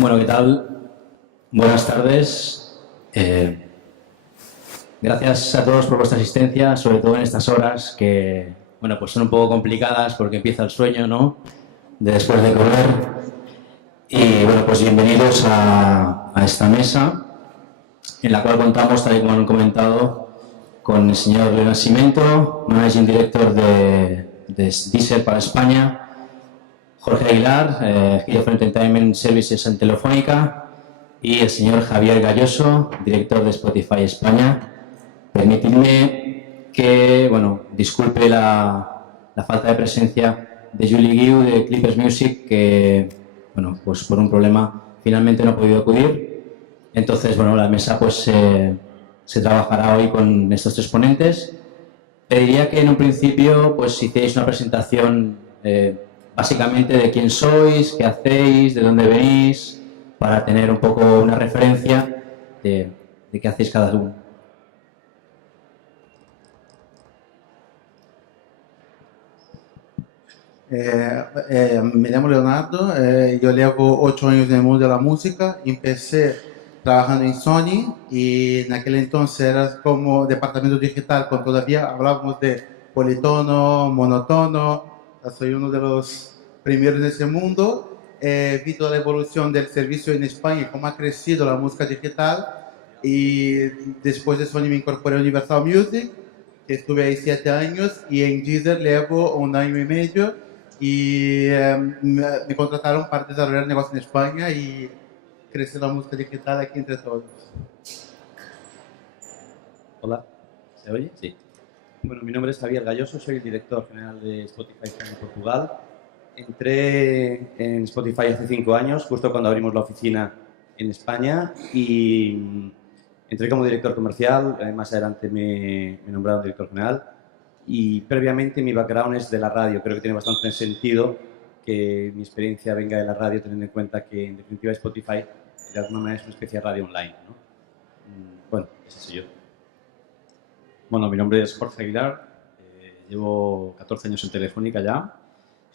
Bueno, ¿qué tal? Buenas tardes. Gracias a todos por vuestra asistencia, sobre todo en estas horas que, bueno, pues son un poco complicadas porque empieza el sueño, ¿no? De después de comer. Y, bueno, pues bienvenidos a esta mesa, en la cual contamos, tal y como han comentado, con el señor León Nascimento, Managing Director de Deezer para España, Jorge Aguilar, Head of Entertainment Services en Telefónica, y el señor Javier Galloso, director de Spotify España. Permitidme que, bueno, disculpe la falta de presencia de Julie Guiu de Clippers Music, que, bueno, pues por un problema finalmente no ha podido acudir. Entonces, bueno, la mesa pues se trabajará hoy con estos tres ponentes. Pediría que en un principio pues hicierais una presentación básicamente de quién sois, qué hacéis, de dónde venís, para tener un poco una referencia de qué hacéis cada uno. Me llamo Leonardo, yo llevo 8 años en el mundo de la música. Empecé trabajando en Sony y en aquel entonces era como departamento digital, cuando todavía hablábamos de politono, monotono. Soy uno de los primeros en ese mundo. Vi toda la evolución del servicio en España, cómo ha crecido la música digital, y después de Sony me incorporé a Universal Music, que estuve ahí 7 años, y en Deezer llevo 1 año y medio. Y me contrataron para desarrollar negocios en España y crecer la música digital aquí entre todos. Hola, ¿se oye? Sí. Bueno, mi nombre es Javier Galloso, soy el director general de Spotify en Portugal. Entré en Spotify hace 5 años, justo cuando abrimos la oficina en España, y entré como director comercial. Más adelante me nombraron director general. Y previamente mi background es de la radio. Creo que tiene bastante sentido que mi experiencia venga de la radio, teniendo en cuenta que, en definitiva, Spotify de alguna manera es una especie de radio online, ¿no? Bueno, ese soy yo. Bueno, mi nombre es Jorge Aguilar, llevo 14 años en Telefónica ya.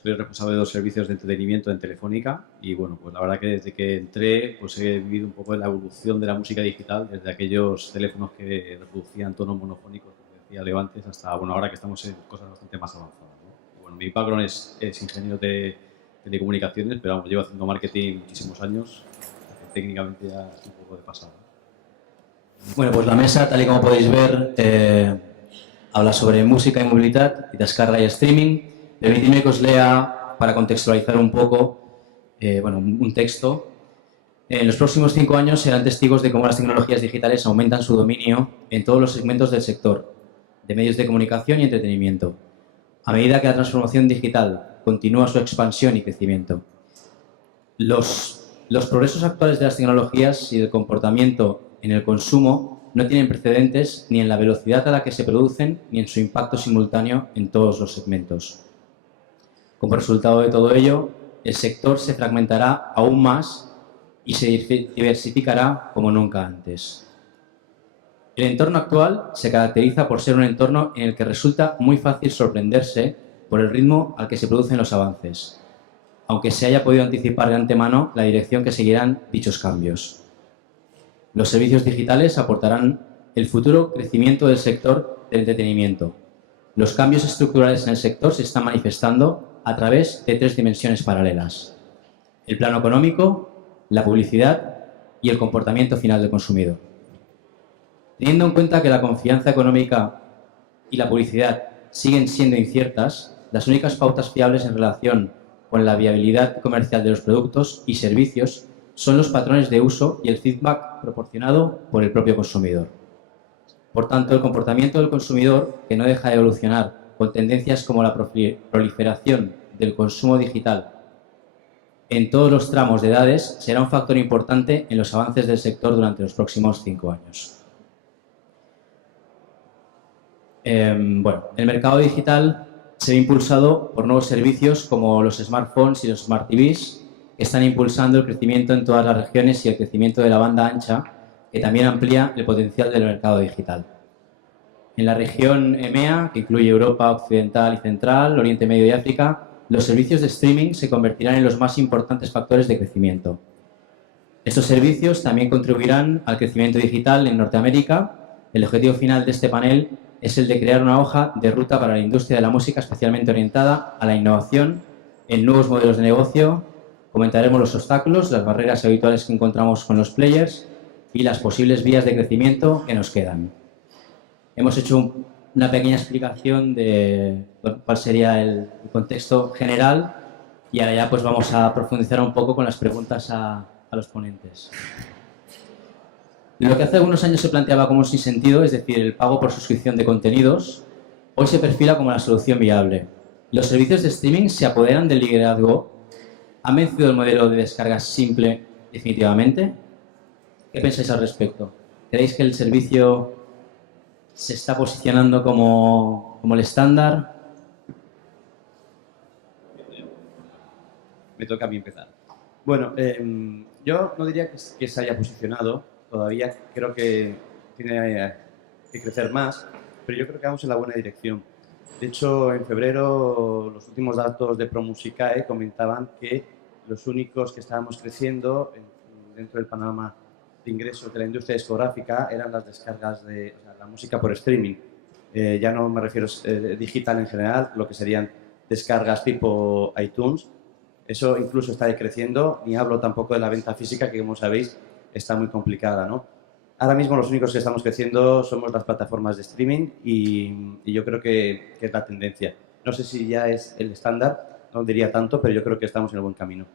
Soy el responsable de los servicios de entretenimiento en Telefónica y, bueno, pues la verdad que desde que entré pues he vivido un poco la evolución de la música digital, desde aquellos teléfonos que reproducían tonos monofónicos, decía Leo antes, hasta bueno, ahora que estamos en cosas bastante más avanzadas, ¿no? Bueno, mi background es ingeniero de telecomunicaciones, pero vamos, llevo haciendo marketing muchísimos años, técnicamente ya es un poco de pasado. Bueno, pues la mesa, tal y como podéis ver, habla sobre música y movilidad, y descarga y streaming. Permitidme que os lea, para contextualizar un poco, bueno, un texto. En los próximos 5 años serán testigos de cómo las tecnologías digitales aumentan su dominio en todos los segmentos del sector, de medios de comunicación y entretenimiento, a medida que la transformación digital continúa su expansión y crecimiento. Los progresos actuales de las tecnologías y del comportamiento en el consumo no tienen precedentes ni en la velocidad a la que se producen ni en su impacto simultáneo en todos los segmentos. Como resultado de todo ello, el sector se fragmentará aún más y se diversificará como nunca antes. El entorno actual se caracteriza por ser un entorno en el que resulta muy fácil sorprenderse por el ritmo al que se producen los avances, aunque se haya podido anticipar de antemano la dirección que seguirán dichos cambios. Los servicios digitales aportarán el futuro crecimiento del sector del entretenimiento. Los cambios estructurales en el sector se están manifestando a través de 3 dimensiones paralelas: el plano económico, la publicidad y el comportamiento final del consumidor. Teniendo en cuenta que la confianza económica y la publicidad siguen siendo inciertas, las únicas pautas fiables en relación con la viabilidad comercial de los productos y servicios son los patrones de uso y el feedback proporcionado por el propio consumidor. Por tanto, el comportamiento del consumidor, que no deja de evolucionar con tendencias como la proliferación del consumo digital en todos los tramos de edades, será un factor importante en los avances del sector durante los próximos 5 años. Bueno, el mercado digital se ve impulsado por nuevos servicios como los smartphones y los smart TVs, que están impulsando el crecimiento en todas las regiones y el crecimiento de la banda ancha, que también amplía el potencial del mercado digital. En la región EMEA, que incluye Europa Occidental y Central, Oriente Medio y África, los servicios de streaming se convertirán en los más importantes factores de crecimiento. Estos servicios también contribuirán al crecimiento digital en Norteamérica. El objetivo final de este panel es el de crear una hoja de ruta para la industria de la música especialmente orientada a la innovación en nuevos modelos de negocio. Comentaremos los obstáculos, las barreras habituales que encontramos con los players y las posibles vías de crecimiento que nos quedan. Hemos hecho una pequeña explicación de cuál sería el contexto general y ahora ya pues vamos a profundizar un poco con las preguntas a los ponentes. Lo que hace algunos años se planteaba como un sinsentido, es decir, el pago por suscripción de contenidos, hoy se perfila como la solución viable. Los servicios de streaming se apoderan del liderazgo. ¿Han vencido el modelo de descarga simple definitivamente? ¿Qué pensáis al respecto? ¿Creéis que el servicio se está posicionando como el estándar? Me toca a mí empezar. Bueno, yo no diría que se haya posicionado. Todavía creo que tiene que crecer más, pero yo creo que vamos en la buena dirección. De hecho, en febrero los últimos datos de ProMusicae comentaban que los únicos que estábamos creciendo dentro del panorama de ingresos de la industria discográfica eran las descargas de la música por streaming. Ya no me refiero digital en general, lo que serían descargas tipo iTunes. Eso incluso está decreciendo, ni hablo tampoco de la venta física, que como sabéis está muy complicada, ¿no? Ahora mismo los únicos que estamos creciendo somos las plataformas de streaming y yo creo que es la tendencia. No sé si ya es el estándar, no diría tanto, pero yo creo que estamos en el buen camino.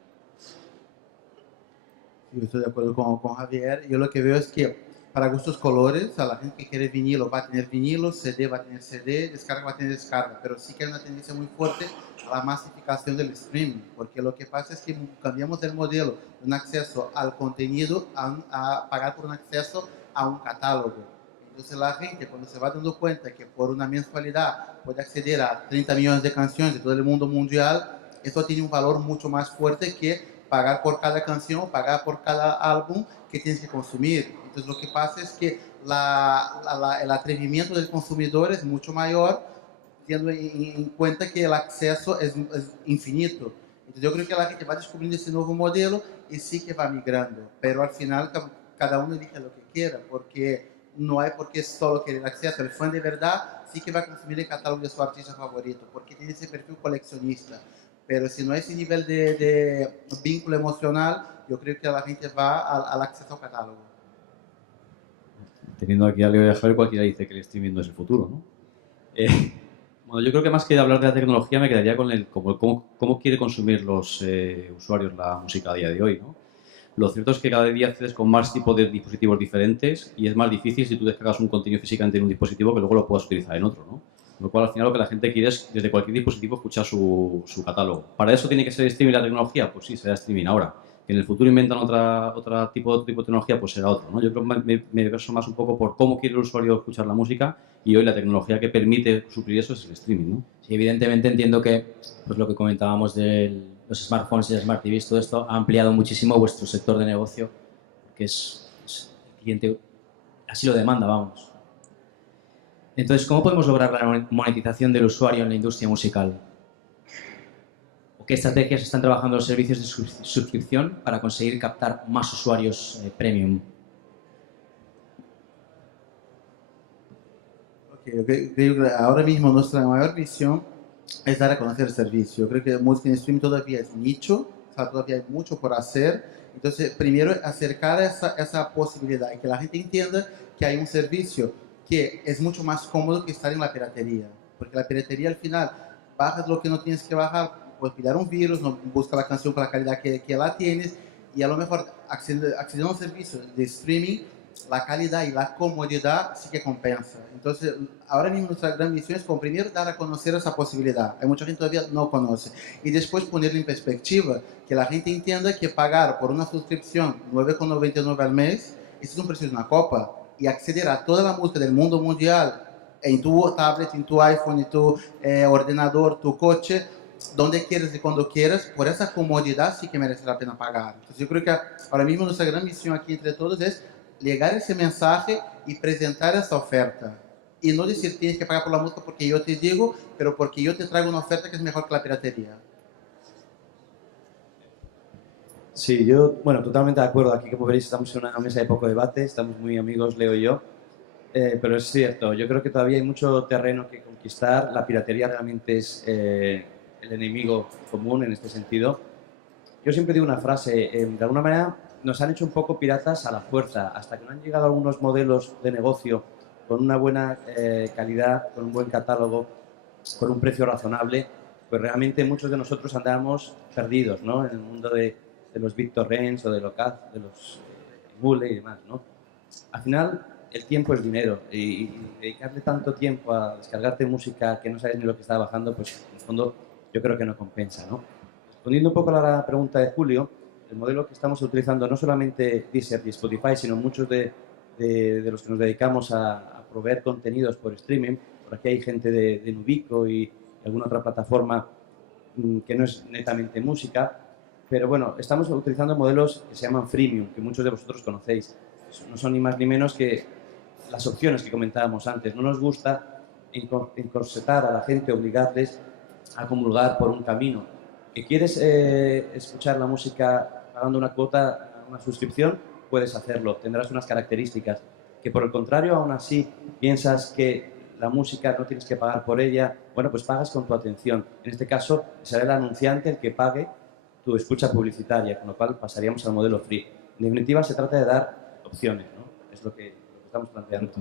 Yo estoy de acuerdo con Javier. Yo lo que veo es que para gustos colores, a la gente que quiere vinilo va a tener vinilo, CD va a tener CD, descarga va a tener descarga, pero sí que hay una tendencia muy fuerte a la masificación del streaming, porque lo que pasa es que cambiamos el modelo de un acceso al contenido a pagar por un acceso a un catálogo. Entonces la gente, cuando se va dando cuenta que por una mensualidad puede acceder a 30 millones de canciones de todo el mundo mundial, esto tiene un valor mucho más fuerte que pagar por cada canción, pagar por cada álbum que tienes que consumir. Entonces lo que pasa es que el atrevimiento del consumidor es mucho mayor, teniendo en cuenta que el acceso es infinito. Entonces yo creo que la gente va descubriendo ese nuevo modelo y sí que va migrando, pero al final cada uno elige lo que quiera, porque no hay por qué solo querer acceso. El fan de verdad sí que va a consumir el catálogo de su artista favorito, porque tiene ese perfil coleccionista. Pero si no hay ese nivel de vínculo emocional, yo creo que la gente va al acceso al catálogo. Teniendo aquí a Leo y a Javier, cualquiera dice que el streaming no es el futuro, ¿no? Bueno, yo creo que más que hablar de la tecnología me quedaría con cómo quiere consumir los usuarios la música a día de hoy, ¿no? Lo cierto es que cada día accedes con más tipos de dispositivos diferentes y es más difícil si tú descargas un contenido físicamente en un dispositivo que luego lo puedas utilizar en otro, ¿no? Con lo cual, al final, lo que la gente quiere es, desde cualquier dispositivo, escuchar su catálogo. ¿Para eso tiene que ser streaming la tecnología? Pues sí, será streaming ahora. Que en el futuro inventan otro tipo de tecnología, pues será otro, ¿no? Yo creo que me verso más un poco por cómo quiere el usuario escuchar la música y hoy la tecnología que permite suplir eso es el streaming, ¿no? Sí, evidentemente entiendo que pues, lo que comentábamos de los smartphones y las smart TVs, todo esto ha ampliado muchísimo vuestro sector de negocio, que es el cliente así lo demanda, vamos. Entonces, ¿cómo podemos lograr la monetización del usuario en la industria musical? ¿O qué estrategias están trabajando los servicios de suscripción para conseguir captar más usuarios premium? Yo creo que ahora mismo nuestra mayor visión es dar a conocer el servicio. Yo creo que música en streaming todavía es nicho, o sea, todavía hay mucho por hacer. Entonces, primero acercar esa posibilidad y que la gente entienda que hay un servicio que es mucho más cómodo que estar en la piratería. Porque la piratería al final, bajas lo que no tienes que bajar, puedes pillar un virus, no busca la canción con la calidad que la tienes y a lo mejor accediendo a un servicio de streaming, la calidad y la comodidad sí que compensa. Entonces, ahora mismo nuestra gran misión es primero dar a conocer esa posibilidad. Hay mucha gente todavía no conoce. Y después ponerlo en perspectiva, que la gente entienda que pagar por una suscripción 9,99 al mes, ese es un precio de una copa. Y acceder a toda la música del mundo mundial en tu tablet, en tu iPhone, en tu ordenador, tu coche, donde quieras y cuando quieras, por esa comodidad sí que merece la pena pagar. Entonces yo creo que ahora mismo nuestra gran misión aquí entre todos es llegar ese mensaje y presentar esa oferta. Y no decir tienes que pagar por la música porque yo te digo, pero porque yo te traigo una oferta que es mejor que la piratería. Sí, yo, bueno, totalmente de acuerdo. Aquí, como veréis, estamos en una mesa de poco debate, estamos muy amigos, Leo y yo. Pero es cierto, yo creo que todavía hay mucho terreno que conquistar. La piratería realmente es el enemigo común en este sentido. Yo siempre digo una frase, de alguna manera nos han hecho un poco piratas a la fuerza, hasta que no han llegado algunos modelos de negocio con una buena calidad, con un buen catálogo, con un precio razonable, pues realmente muchos de nosotros andábamos perdidos, ¿no? En el mundo de los BitTorrents o de Locaz, de los Mule y demás, ¿no? Al final, el tiempo es dinero y dedicarle tanto tiempo a descargarte música que no sabes ni lo que está bajando, pues en el fondo yo creo que no compensa, ¿no? Respondiendo un poco a la pregunta de Julio, el modelo que estamos utilizando no solamente Deezer y Spotify, sino muchos de los que nos dedicamos a proveer contenidos por streaming. Por aquí hay gente de Nubico y alguna otra plataforma que no es netamente música, pero bueno, estamos utilizando modelos que se llaman freemium, que muchos de vosotros conocéis. No son ni más ni menos que las opciones que comentábamos antes. No nos gusta encorsetar a la gente, obligarles a comulgar por un camino. ¿Que quieres escuchar la música pagando una cuota, una suscripción? Puedes hacerlo, tendrás unas características. Que por el contrario, aún así, piensas que la música no tienes que pagar por ella, bueno, pues pagas con tu atención. En este caso, será el anunciante el que pague tu escucha publicitaria, con lo cual pasaríamos al modelo free. En definitiva, se trata de dar opciones, ¿no? Es lo que estamos planteando.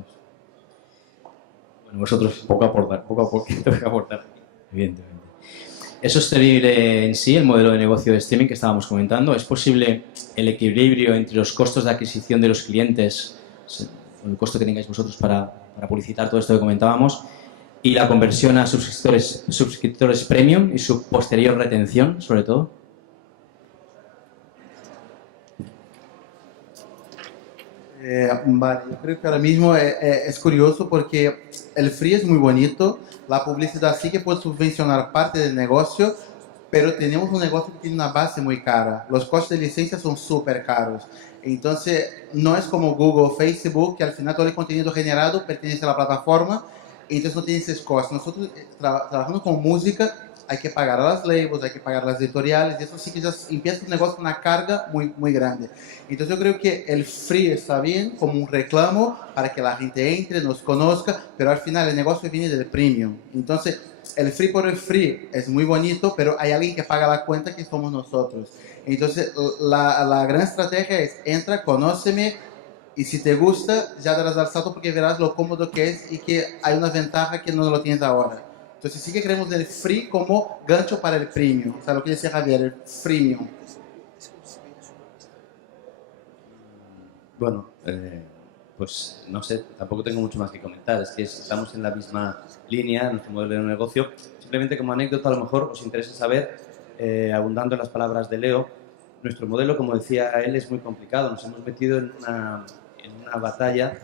Bueno, vosotros poco a poco tengo que aportar, evidentemente. ¿Es sostenible en sí el modelo de negocio de streaming que estábamos comentando? ¿Es posible el equilibrio entre los costos de adquisición de los clientes, el costo que tengáis vosotros para publicitar todo esto que comentábamos, y la conversión a suscriptores premium y su posterior retención, sobre todo? Vale, yo creo que ahora mismo es curioso porque el free es muy bonito, la publicidad sí que puede subvencionar parte del negocio, pero tenemos un negocio que tiene una base muy cara. Los costes de licencia son súper caros. Entonces, no es como Google o Facebook, que al final todo el contenido generado pertenece a la plataforma, y entonces no tiene esos costos. Nosotros, trabajando con música, hay que pagar a las labels, hay que pagar a las editoriales, y eso sí que ya empieza un negocio con una carga muy, muy grande. Entonces yo creo que el free está bien como un reclamo para que la gente entre, nos conozca, pero al final el negocio viene del premium. Entonces el free por el free es muy bonito, pero hay alguien que paga la cuenta que somos nosotros. Entonces la gran estrategia es entra, conóceme, y si te gusta ya darás al salto porque verás lo cómodo que es y que hay una ventaja que no lo tienes ahora. Entonces sí que queremos el free como gancho para el premium. O sea, lo que decía Javier, el freemium. Bueno, pues no sé, tampoco tengo mucho más que comentar. Es que estamos en la misma línea, nuestro modelo de negocio. Simplemente como anécdota, a lo mejor os interesa saber, abundando en las palabras de Leo, nuestro modelo, como decía él, es muy complicado. Nos hemos metido en una batalla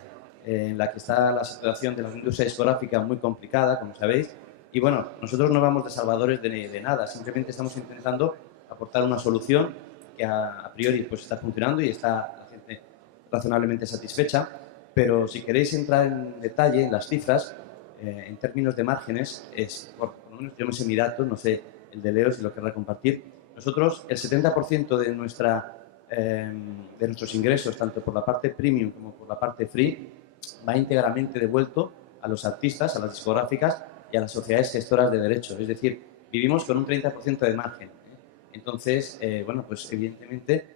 en la que está la situación de la industria discográfica muy complicada, como sabéis. Y bueno, nosotros no vamos de salvadores de nada, simplemente estamos intentando aportar una solución que a priori pues está funcionando y está la gente razonablemente satisfecha, pero si queréis entrar en detalle en las cifras, en términos de márgenes, por lo menos yo no sé mi dato, no sé el de Leo si lo querrá compartir, nosotros el 70% de nuestros ingresos, tanto por la parte premium como por la parte free, va íntegramente devuelto a los artistas, a las discográficas y a las sociedades gestoras de derechos. Es decir, vivimos con un 30% de margen. Entonces, bueno, pues evidentemente,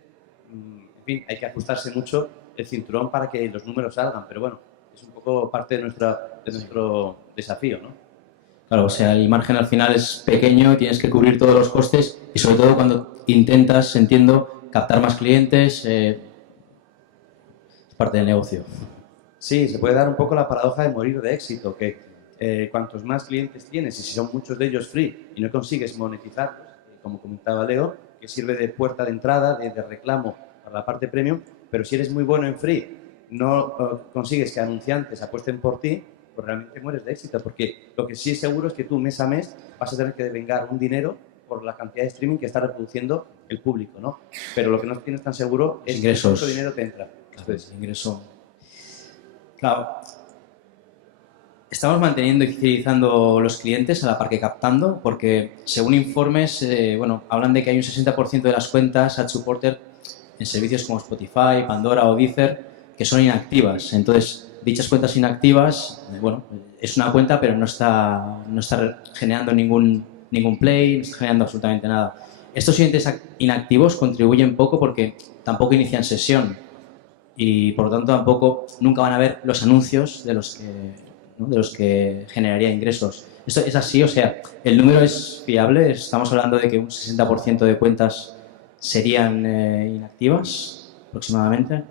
en fin, hay que ajustarse mucho el cinturón para que los números salgan, pero bueno, es un poco parte de nuestro desafío, ¿no? Claro, o sea, el margen al final es pequeño, tienes que cubrir todos los costes y sobre todo cuando intentas, entiendo, captar más clientes, es parte del negocio. Sí, se puede dar un poco la paradoja de morir de éxito, que cuantos más clientes tienes y si son muchos de ellos free y no consigues monetizar, como comentaba Leo, que sirve de puerta de entrada, de reclamo para la parte premium, pero si eres muy bueno en free, no consigues que anunciantes apuesten por ti, pues realmente mueres de éxito, porque lo que sí es seguro es que tú mes a mes vas a tener que devengar un dinero por la cantidad de streaming que está reproduciendo el público, ¿no? Pero lo que no tienes tan seguro es ingresos. cuánto dinero te entra. Claro, ingreso. Claro. Estamos manteniendo y fidelizando los clientes a la par que captando, porque según informes, bueno, hablan de que hay un 60% de las cuentas ad-supporter en servicios como Spotify, Pandora o Deezer que son inactivas. Entonces, dichas cuentas inactivas, bueno, es una cuenta pero no está generando ningún play, no está generando absolutamente nada. Estos oyentes inactivos contribuyen poco porque tampoco inician sesión y por lo tanto tampoco nunca van a ver los anuncios de los que, ¿no?, de los que generaría ingresos. Esto es así, o sea, el número es fiable, estamos hablando de que un 60% de cuentas serían inactivas aproximadamente.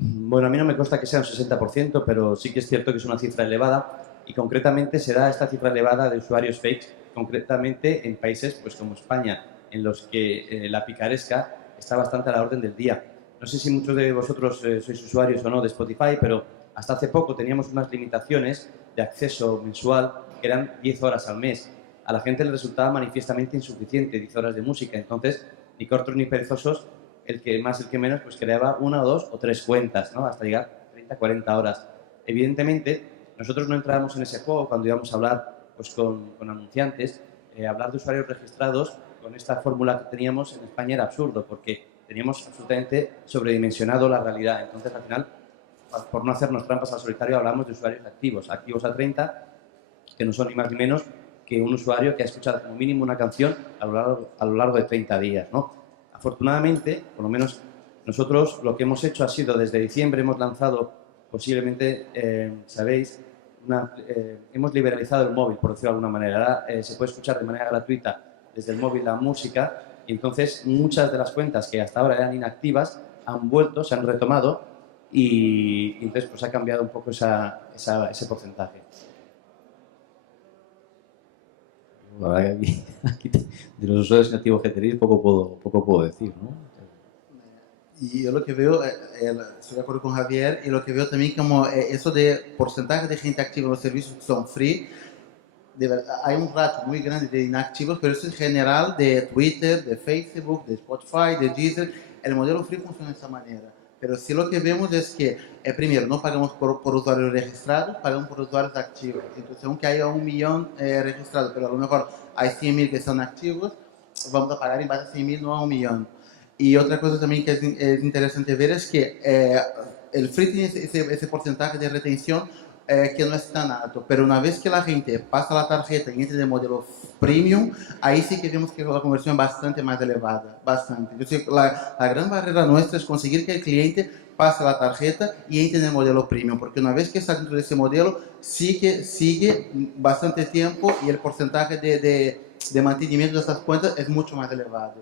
Bueno, a mí no me consta que sea un 60%, pero sí que es cierto que es una cifra elevada y concretamente se da esta cifra elevada de usuarios fakes, concretamente en países pues, como España, en los que la picaresca está bastante a la orden del día. No sé si muchos de vosotros sois usuarios o no de Spotify, pero hasta hace poco teníamos unas limitaciones de acceso mensual que eran 10 horas al mes. A la gente le resultaba manifiestamente insuficiente 10 horas de música, entonces ni cortos ni perezosos, el que más, el que menos, pues creaba 1 o 2 o 3 cuentas, ¿no? Hasta llegar a 30, 40 horas. Evidentemente, nosotros no entrábamos en ese juego cuando íbamos a hablar pues, con anunciantes. Hablar de usuarios registrados con esta fórmula que teníamos en España era absurdo, porque teníamos absolutamente sobredimensionado la realidad. Entonces, al final, por no hacernos trampas al solitario, hablamos de usuarios activos a 30, que no son ni más ni menos que un usuario que ha escuchado como mínimo una canción a lo largo de 30 días, ¿no? Afortunadamente, por lo menos nosotros lo que hemos hecho ha sido, desde diciembre hemos lanzado, posiblemente, sabéis, hemos liberalizado el móvil, por decirlo de alguna manera. Ahora se puede escuchar de manera gratuita desde el móvil la música y entonces muchas de las cuentas que hasta ahora eran inactivas han vuelto, se han retomado y entonces pues ha cambiado un poco ese porcentaje. La verdad que aquí de los usuarios inactivos que tenéis poco puedo decir, ¿no? Y yo lo que veo, estoy de acuerdo con Javier, y lo que veo también como eso de porcentaje de gente activa en los servicios que son free, hay un ratio muy grande de inactivos, pero eso es general de Twitter, de Facebook, de Spotify, de Deezer. El modelo free funciona de esa manera. Pero sí lo que vemos es que, primero, no pagamos por usuarios registrados, pagamos por usuarios activos. Entonces, aunque haya 1 millón registrados, pero a lo mejor hay 100.000 que son activos, vamos a pagar en base a 100.000, no a 1 millón. Y otra cosa también que es interesante ver es que el free tiene ese porcentaje de retención que no es tan alto, pero una vez que la gente pasa la tarjeta y entra en el modelo premium, ahí sí que vemos que la conversión es bastante más elevada, bastante. Entonces, la gran barrera nuestra es conseguir que el cliente pase la tarjeta y entre en el modelo premium, porque una vez que está dentro de ese modelo, sigue bastante tiempo y el porcentaje de mantenimiento de estas cuentas es mucho más elevado.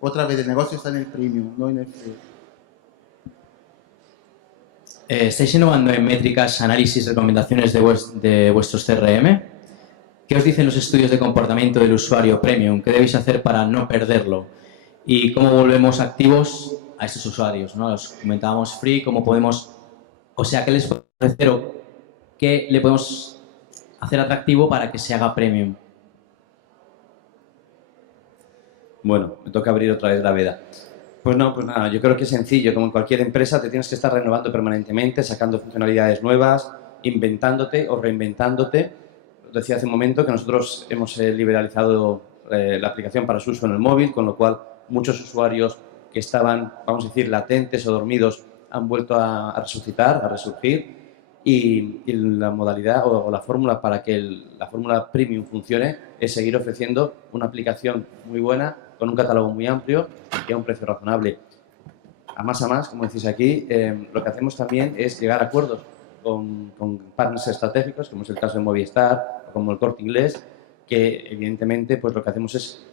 Otra vez, el negocio está en el premium, no en el free. ¿Estáis innovando en métricas, análisis, recomendaciones de vuestros CRM? ¿Qué os dicen los estudios de comportamiento del usuario premium? ¿Qué debéis hacer para no perderlo? ¿Y cómo volvemos activos a estos usuarios, ¿no? Los comentábamos free, ¿cómo podemos, o sea, qué les podemos ofrecer o qué le podemos hacer atractivo para que se haga premium? Bueno, me toca abrir otra vez la veda. Pues no, pues nada, yo creo que es sencillo. Como en cualquier empresa, te tienes que estar renovando permanentemente, sacando funcionalidades nuevas, inventándote o reinventándote. Decía hace un momento que nosotros hemos liberalizado la aplicación para su uso en el móvil, con lo cual muchos usuarios que estaban, vamos a decir, latentes o dormidos han vuelto a resucitar, a resurgir. Y la modalidad o la fórmula para que la fórmula premium funcione es seguir ofreciendo una aplicación muy buena, con un catálogo muy amplio y a un precio razonable. A más, como decís aquí, lo que hacemos también es llegar a acuerdos con partners estratégicos, como es el caso de Movistar o como el Corte Inglés, que evidentemente pues lo que hacemos es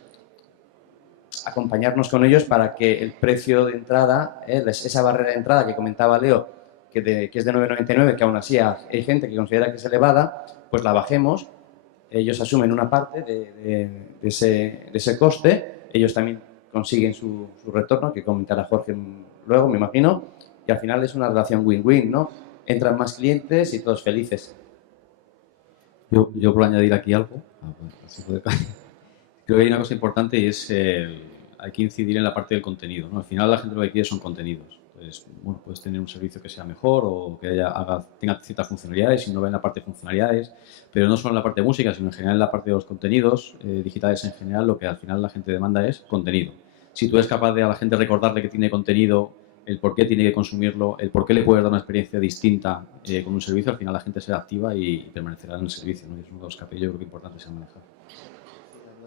acompañarnos con ellos para que el precio de entrada, esa barrera de entrada que comentaba Leo, que es de 9,99, que aún así hay gente que considera que es elevada, pues la bajemos. Ellos asumen una parte de ese coste, ellos también consiguen su retorno, que comentará Jorge luego, me imagino, y al final es una relación win-win, ¿no? Entran más clientes y todos felices. Yo por añadir aquí algo, creo que hay una cosa importante y es hay que incidir en la parte del contenido, ¿no? Al final la gente lo que quiere son contenidos. pues bueno, puedes tener un servicio que sea mejor o que tenga ciertas funcionalidades y no ve en la parte de funcionalidades, pero no solo en la parte de música, sino en general en la parte de los contenidos digitales en general, lo que al final la gente demanda es contenido. Si tú eres capaz de a la gente recordarle que tiene contenido, el por qué tiene que consumirlo, el por qué le puedes dar una experiencia distinta con un servicio, al final la gente será activa y permanecerá en el servicio, ¿no? Y es uno de los KPIs yo creo que importantes a manejar.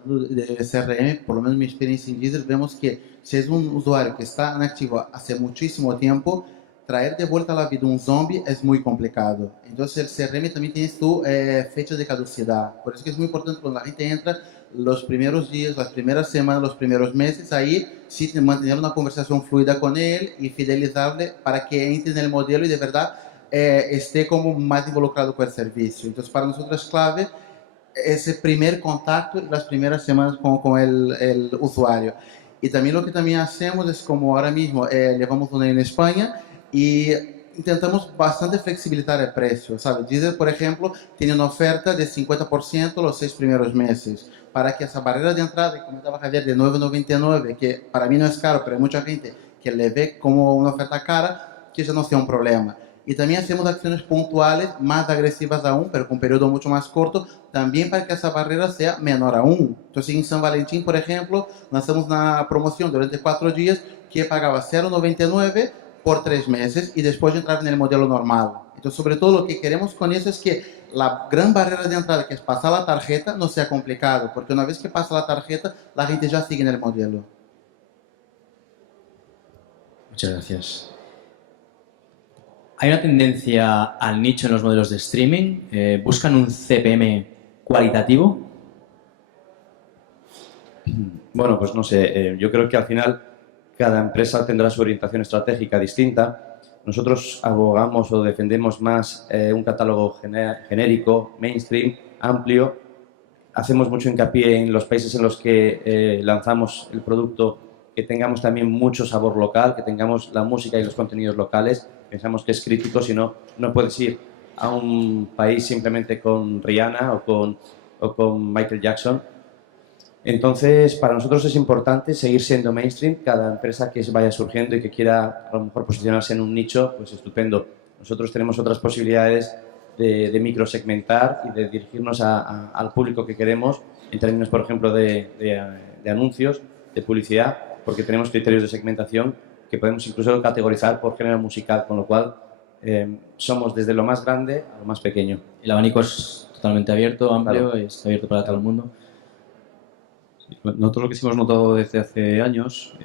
Hablando de CRM, por lo menos mi experiencia en Deezer, vemos que si es un usuario que está en activo hace muchísimo tiempo, traer de vuelta a la vida un zombie es muy complicado. Entonces el CRM también tiene su fecha de caducidad. Por eso que es muy importante cuando la gente entra, los primeros días, las primeras semanas, los primeros meses, ahí sí mantener una conversación fluida con él y fidelizarle para que entre en el modelo y de verdad esté como más involucrado con el servicio. Entonces para nosotros es clave ese primer contacto y las primeras semanas con el usuario. Y también lo que también hacemos es como ahora mismo llevamos una en España y intentamos bastante flexibilizar el precio, ¿sabes? Deezer, por ejemplo, tiene una oferta de 50% los 6 primeros meses, para que esa barrera de entrada, como estaba Javier, de 9,99, que para mí no es caro, pero hay mucha gente que le ve como una oferta cara, que eso no sea un problema. Y también hacemos acciones puntuales más agresivas aún, pero con un periodo mucho más corto, también para que esa barrera sea menor aún. Entonces, en San Valentín, por ejemplo, lanzamos una promoción durante 4 días que pagaba 0,99 por 3 meses y después entrar en el modelo normal. Entonces, sobre todo lo que queremos con eso es que la gran barrera de entrada, que es pasar la tarjeta, no sea complicado, porque una vez que pasa la tarjeta, la gente ya sigue en el modelo. Muchas gracias. ¿Hay una tendencia al nicho en los modelos de streaming? ¿Buscan un CPM cualitativo? Bueno, pues no sé, yo creo que al final cada empresa tendrá su orientación estratégica distinta. Nosotros abogamos o defendemos más un catálogo genérico, mainstream, amplio. Hacemos mucho hincapié en los países en los que lanzamos el producto, que tengamos también mucho sabor local, que tengamos la música y los contenidos locales. Pensamos que es crítico, si no, no puedes ir a un país simplemente con Rihanna o con Michael Jackson. Entonces, para nosotros es importante seguir siendo mainstream. Cada empresa que vaya surgiendo y que quiera a lo mejor posicionarse en un nicho, pues estupendo. Nosotros tenemos otras posibilidades de microsegmentar y de dirigirnos al público que queremos en términos, por ejemplo, de anuncios, de publicidad, porque tenemos criterios de segmentación que podemos incluso categorizar por género musical, con lo cual somos desde lo más grande a lo más pequeño. El abanico es totalmente abierto, amplio, Claro. y está abierto para todo el mundo. Nosotros lo que sí hemos notado desde hace años,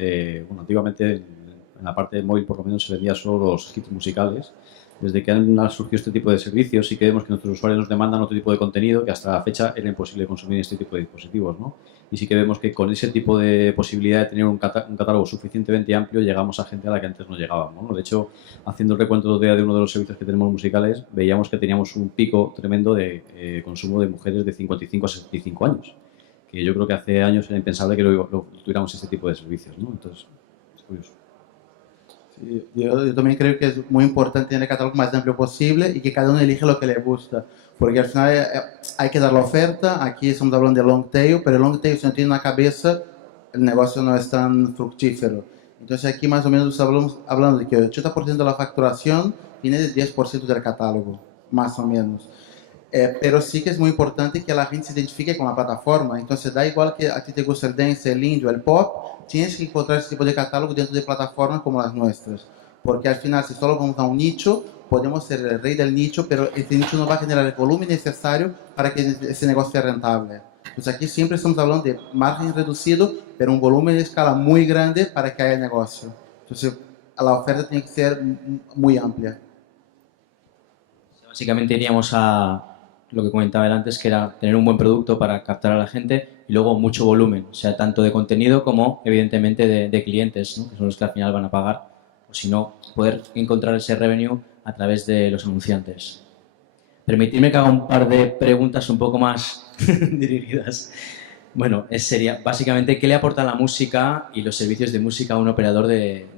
bueno, antiguamente en la parte de móvil por lo menos se vendía solo los hits musicales. Desde que han surgido este tipo de servicios sí que vemos que nuestros usuarios nos demandan otro tipo de contenido que hasta la fecha era imposible consumir en este tipo de dispositivos, ¿no? Y sí que vemos que con ese tipo de posibilidad de tener un catálogo suficientemente amplio llegamos a gente a la que antes no llegábamos, ¿no? De hecho, haciendo el recuento de uno de los servicios que tenemos musicales, veíamos que teníamos un pico tremendo de consumo de mujeres de 55 a 65 años. Que yo creo que hace años era impensable que lo tuviéramos este tipo de servicios, ¿no? Entonces, es curioso. Sí, yo también creo que es muy importante tener el catálogo más amplio posible y que cada uno elige lo que le gusta, porque al final hay que dar la oferta. Aquí estamos hablando de long tail, pero el long tail, si no tiene una cabeza, el negocio no es tan fructífero. Entonces aquí más o menos estamos hablando de que el 80% de la facturación viene del 10% del catálogo, más o menos. Pero sí que es muy importante que la gente se identifique con la plataforma. Entonces da igual que a ti te guste el dance, el indie o el pop, tienes que encontrar ese tipo de catálogo dentro de plataformas como las nuestras. Porque al final, si solo vamos a un nicho, podemos ser el rey del nicho, pero este nicho no va a generar el volumen necesario para que ese negocio sea rentable. Entonces aquí siempre estamos hablando de margen reducido, pero un volumen de escala muy grande para que haya negocio. Entonces la oferta tiene que ser muy amplia. Básicamente iríamos a lo que comentaba él antes, que era tener un buen producto para captar a la gente y luego mucho volumen, o sea, tanto de contenido como, evidentemente, de clientes, ¿no? Que son los que al final van a pagar, o si no, poder encontrar ese revenue a través de los anunciantes. Permitidme que haga un par de preguntas un poco más dirigidas. Bueno, sería básicamente qué le aporta la música y los servicios de música a un operador de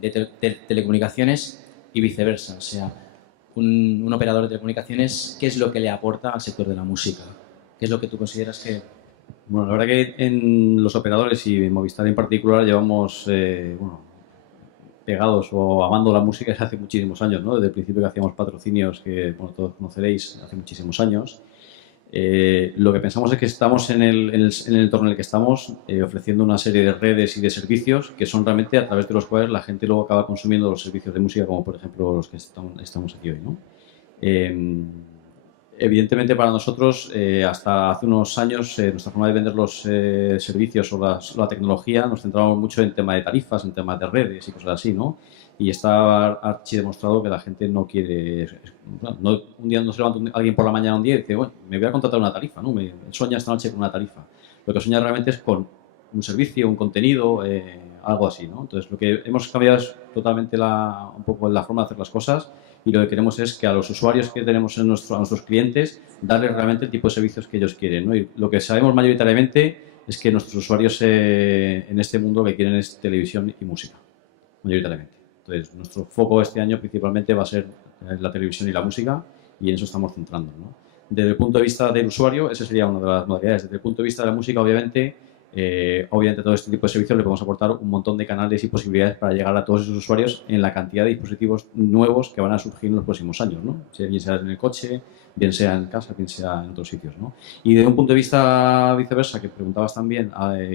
telecomunicaciones y viceversa, o sea, un operador de telecomunicaciones, ¿qué es lo que le aporta al sector de la música? ¿Qué es lo que tú consideras que...? Bueno, la verdad que en los operadores y en Movistar en particular llevamos bueno, pegados o amando la música desde hace muchísimos años, ¿no? Desde el principio que hacíamos patrocinios, que bueno, todos conoceréis, hace muchísimos años. Lo que pensamos es que estamos en el entorno en el que estamos ofreciendo una serie de redes y de servicios que son realmente a través de los cuales la gente luego acaba consumiendo los servicios de música, como por ejemplo los que estamos aquí hoy, ¿no? Evidentemente para nosotros, hasta hace unos años, nuestra forma de vender los servicios o la tecnología nos centrábamos mucho en tema de tarifas, en temas de redes y cosas así, ¿no? Y está archi demostrado que la gente no quiere... un día no se levanta alguien por la mañana un día y dice, bueno, me voy a contratar una tarifa, ¿no? Me sueña esta noche con una tarifa. Lo que sueña realmente es con un servicio, un contenido, algo así, ¿no? Entonces, lo que hemos cambiado es totalmente un poco la forma de hacer las cosas y lo que queremos es que a los usuarios que tenemos a nuestros clientes darles realmente el tipo de servicios que ellos quieren, ¿no? Y lo que sabemos mayoritariamente es que nuestros usuarios en este mundo lo que quieren es televisión y música, mayoritariamente. Entonces, nuestro foco este año principalmente va a ser la televisión y la música y en eso estamos centrando, ¿no? Desde el punto de vista del usuario, esa sería una de las modalidades. Desde el punto de vista de la música, obviamente todo este tipo de servicios le podemos aportar un montón de canales y posibilidades para llegar a todos esos usuarios en la cantidad de dispositivos nuevos que van a surgir en los próximos años, ¿no? Bien sea en el coche, bien sea en casa, bien sea en otros sitios, ¿no? Y desde un punto de vista viceversa, que preguntabas también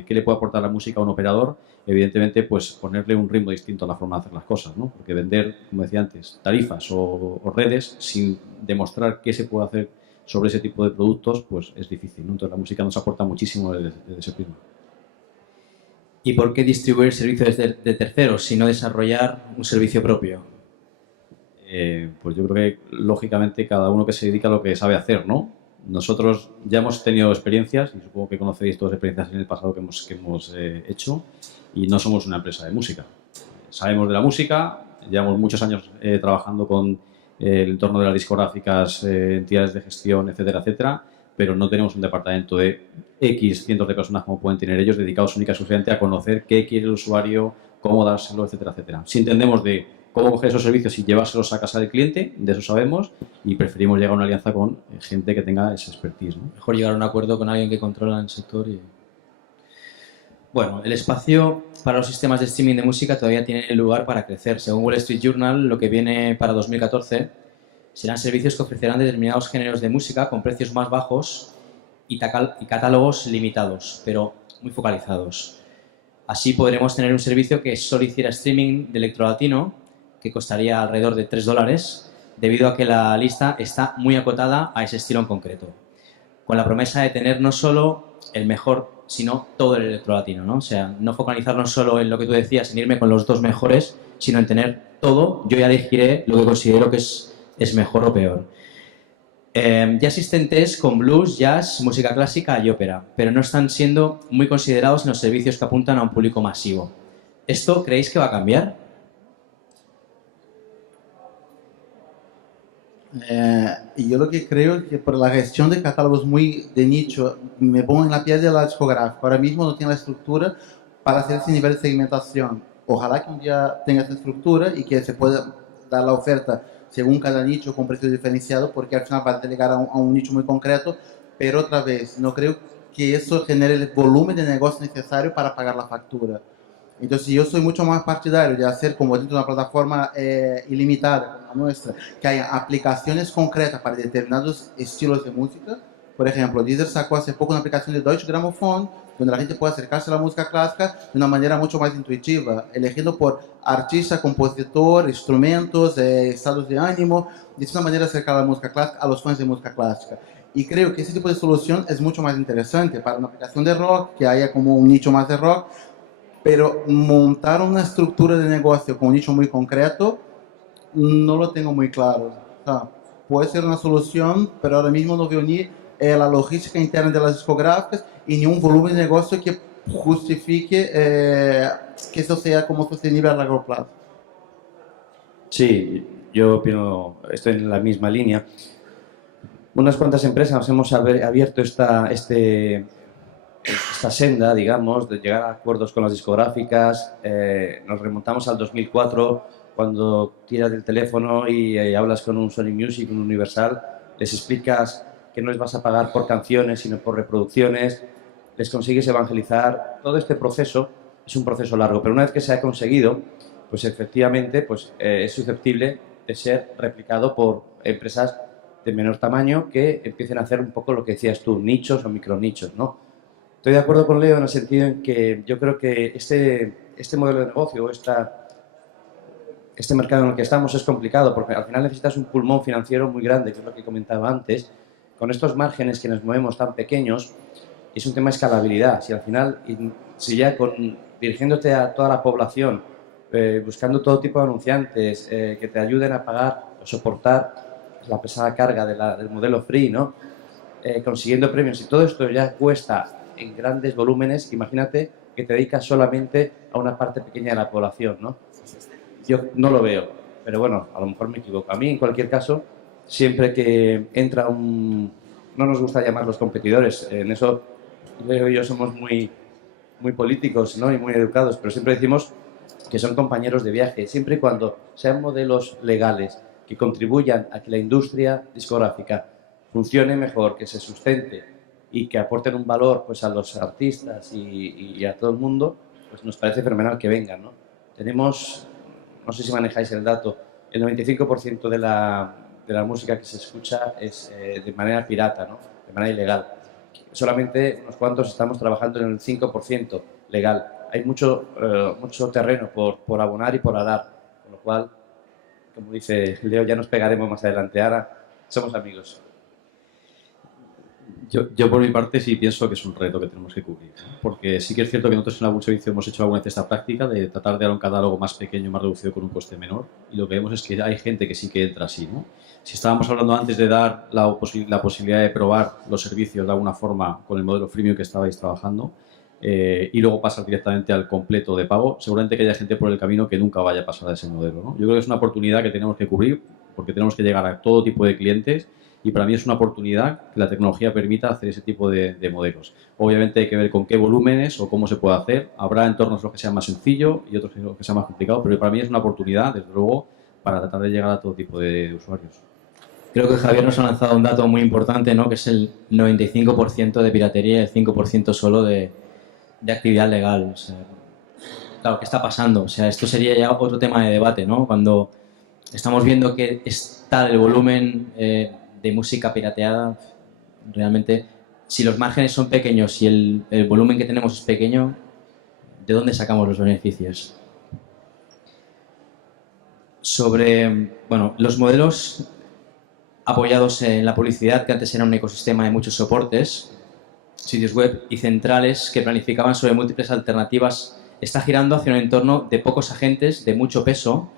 qué le puede aportar la música a un operador, evidentemente pues ponerle un ritmo distinto a la forma de hacer las cosas, ¿no? Porque vender, como decía antes, tarifas o redes sin demostrar qué se puede hacer sobre ese tipo de productos, pues es difícil, ¿no? Entonces la música nos aporta muchísimo desde ese prisma. ¿Y por qué distribuir servicios de terceros, sino desarrollar un servicio propio? Pues yo creo que, lógicamente, cada uno que se dedica a lo que sabe hacer, ¿no? Nosotros ya hemos tenido experiencias, y supongo que conocéis todas las experiencias en el pasado que hemos hecho, y no somos una empresa de música. Sabemos de la música, llevamos muchos años trabajando con el entorno de las discográficas, entidades de gestión, etcétera, etcétera, pero no tenemos un departamento de X cientos de personas como pueden tener ellos, dedicados única y exclusivamente a conocer qué quiere el usuario, cómo dárselo, etcétera, etcétera. Si entendemos de cómo coger esos servicios y llevárselos a casa del cliente, de eso sabemos, y preferimos llegar a una alianza con gente que tenga esa expertise, ¿no? Mejor llegar a un acuerdo con alguien que controla el sector y... Bueno, el espacio para los sistemas de streaming de música todavía tiene lugar para crecer. Según Wall Street Journal, lo que viene para 2014 serán servicios que ofrecerán determinados géneros de música con precios más bajos y catálogos limitados, pero muy focalizados. Así podremos tener un servicio que solo hiciera streaming de electrolatino, que costaría alrededor de $3, debido a que la lista está muy acotada a ese estilo en concreto, con la promesa de tener no solo el mejor, sino todo el electrolatino, ¿no? O sea, no focalizarnos solo en lo que tú decías, en irme con los dos mejores, sino en tener todo. Yo ya elegiré lo que considero que es mejor o peor. Ya existen test con blues, jazz, música clásica y ópera, pero no están siendo muy considerados en los servicios que apuntan a un público masivo. ¿Esto creéis que va a cambiar? Y yo lo que creo es que por la gestión de catálogos muy de nicho, me pongo en la piel de la discográfica. Ahora mismo no tiene la estructura para hacer ese nivel de segmentación. Ojalá que un día tenga esa estructura y que se pueda dar la oferta según cada nicho con precios diferenciados, porque al final va a llegar a un nicho muy concreto, pero otra vez, no creo que eso genere el volumen de negocio necesario para pagar la factura. Entonces yo soy mucho más partidario de hacer, como dentro de una plataforma ilimitada como la nuestra, que haya aplicaciones concretas para determinados estilos de música. Por ejemplo, Deezer sacó hace poco una aplicación de Deutsche Grammophon, donde la gente puede acercarse a la música clásica de una manera mucho más intuitiva, eligiendo por artista, compositor, instrumentos, estados de ánimo. De esta manera acercar a la música clásica a los fans de música clásica. Y creo que ese tipo de solución es mucho más interesante para una aplicación de rock, que haya como un nicho más de rock, pero montar una estructura de negocio con un nicho muy concreto no lo tengo muy claro. O sea, puede ser una solución, pero ahora mismo no veo ni la logística interna de las discográficas y ni un volumen de negocio que justifique que eso sea como sostenible a largo plazo. Sí, yo opino, estoy en la misma línea. Unas cuantas empresas hemos abierto esta senda, digamos, de llegar a acuerdos con las discográficas. Nos remontamos al 2004, cuando tiras del teléfono y hablas con un Sony Music, un Universal, les explicas que no les vas a pagar por canciones, sino por reproducciones, les consigues evangelizar. Todo este proceso es un proceso largo, pero una vez que se ha conseguido, pues efectivamente pues, es susceptible de ser replicado por empresas de menor tamaño que empiecen a hacer un poco lo que decías tú, nichos o micronichos, ¿no? Estoy de acuerdo con Leo en el sentido en que yo creo que este modelo de negocio, este mercado en el que estamos es complicado porque al final necesitas un pulmón financiero muy grande, que es lo que comentaba antes. Con estos márgenes que nos movemos tan pequeños, es un tema de escalabilidad. Si al final, si ya dirigiéndote a toda la población, buscando todo tipo de anunciantes que te ayuden a pagar o soportar la pesada carga del modelo free, ¿no? Consiguiendo premios y todo esto ya cuesta en grandes volúmenes, imagínate que te dedicas solamente a una parte pequeña de la población, ¿no? Yo no lo veo, pero bueno, a lo mejor me equivoco. A mí, en cualquier caso, siempre que entra no nos gusta llamar los competidores, en eso Leo y yo somos muy políticos, ¿no? Y muy educados, pero siempre decimos que son compañeros de viaje, siempre y cuando sean modelos legales que contribuyan a que la industria discográfica funcione mejor, que se sustente y que aporten un valor pues, a los artistas y a todo el mundo, pues nos parece fenomenal que vengan, ¿no? Tenemos, no sé si manejáis el dato, el 95% de la música que se escucha es de manera pirata, ¿no? De manera ilegal. Solamente unos cuantos estamos trabajando en el 5% legal. Hay mucho terreno por abonar y por arar, con lo cual, como dice Leo, ya nos pegaremos más adelante. Ahora somos amigos. Yo por mi parte sí pienso que es un reto que tenemos que cubrir, ¿no? Porque sí que es cierto que nosotros en algún servicio hemos hecho alguna vez esta práctica de tratar de dar un catálogo más pequeño, más reducido con un coste menor, y lo que vemos es que hay gente que sí que entra así, ¿no? Si estábamos hablando antes de dar la posibilidad de probar los servicios de alguna forma con el modelo freemium que estabais trabajando y luego pasar directamente al completo de pago, seguramente que haya gente por el camino que nunca vaya a pasar a ese modelo, ¿no? Yo creo que es una oportunidad que tenemos que cubrir porque tenemos que llegar a todo tipo de clientes. Y para mí es una oportunidad que la tecnología permita hacer ese tipo de modelos. Obviamente hay que ver con qué volúmenes o cómo se puede hacer. Habrá entornos los que sean más sencillo y otros que sean más complicados, pero para mí es una oportunidad, desde luego, para tratar de llegar a todo tipo de usuarios. Creo que Javier nos ha lanzado un dato muy importante, ¿no? Que es el 95% de piratería y el 5% solo de actividad legal. O sea, claro, ¿qué está pasando? O sea, esto sería ya otro tema de debate, ¿no? Cuando estamos viendo que está el volumen de música pirateada, realmente, si los márgenes son pequeños y el volumen que tenemos es pequeño, ¿de dónde sacamos los beneficios? Sobre, bueno, los modelos apoyados en la publicidad, que antes era un ecosistema de muchos soportes, sitios web y centrales que planificaban sobre múltiples alternativas, está girando hacia un entorno de pocos agentes de mucho peso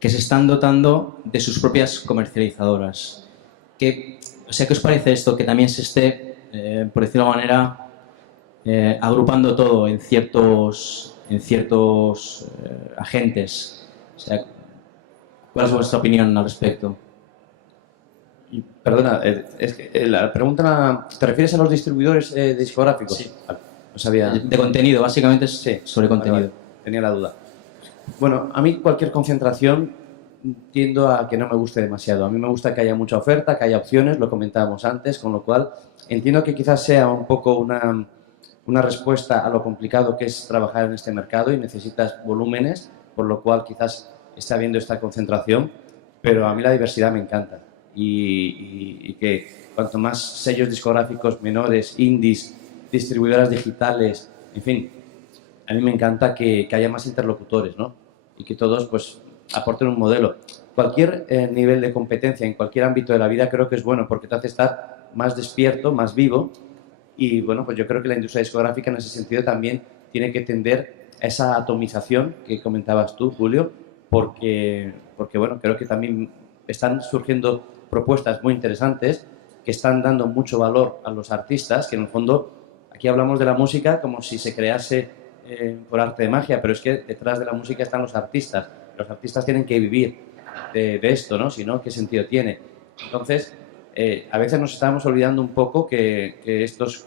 que se están dotando de sus propias comercializadoras. ¿Qué os parece esto? Que también se esté, por decirlo de alguna manera, agrupando todo en ciertos agentes. O sea, ¿cuál es vuestra opinión al respecto? Perdona, es que la pregunta, ¿te refieres a los distribuidores discográficos? Sí. No sabía. De contenido, básicamente es Sí, sobre contenido. vale. Tenía la duda. Bueno, a mí cualquier concentración tiendo a que no me guste demasiado. A mí me gusta que haya mucha oferta, que haya opciones, lo comentábamos antes, con lo cual entiendo que quizás sea un poco una respuesta a lo complicado que es trabajar en este mercado y necesitas volúmenes, por lo cual quizás está habiendo esta concentración, pero a mí la diversidad me encanta y que cuanto más sellos discográficos menores, indies, distribuidoras digitales, en fin, a mí me encanta que haya más interlocutores, ¿no? Y que todos pues aporten un modelo. Cualquier nivel de competencia en cualquier ámbito de la vida creo que es bueno porque te hace estar más despierto, más vivo y bueno, pues yo creo que la industria discográfica en ese sentido también tiene que tender a esa atomización que comentabas tú, Julio, porque bueno, creo que también están surgiendo propuestas muy interesantes que están dando mucho valor a los artistas, que en el fondo aquí hablamos de la música como si se crease por arte de magia, pero es que detrás de la música están los artistas. Los artistas tienen que vivir de esto, ¿no? Si no, ¿qué sentido tiene? Entonces, a veces nos estamos olvidando un poco que estos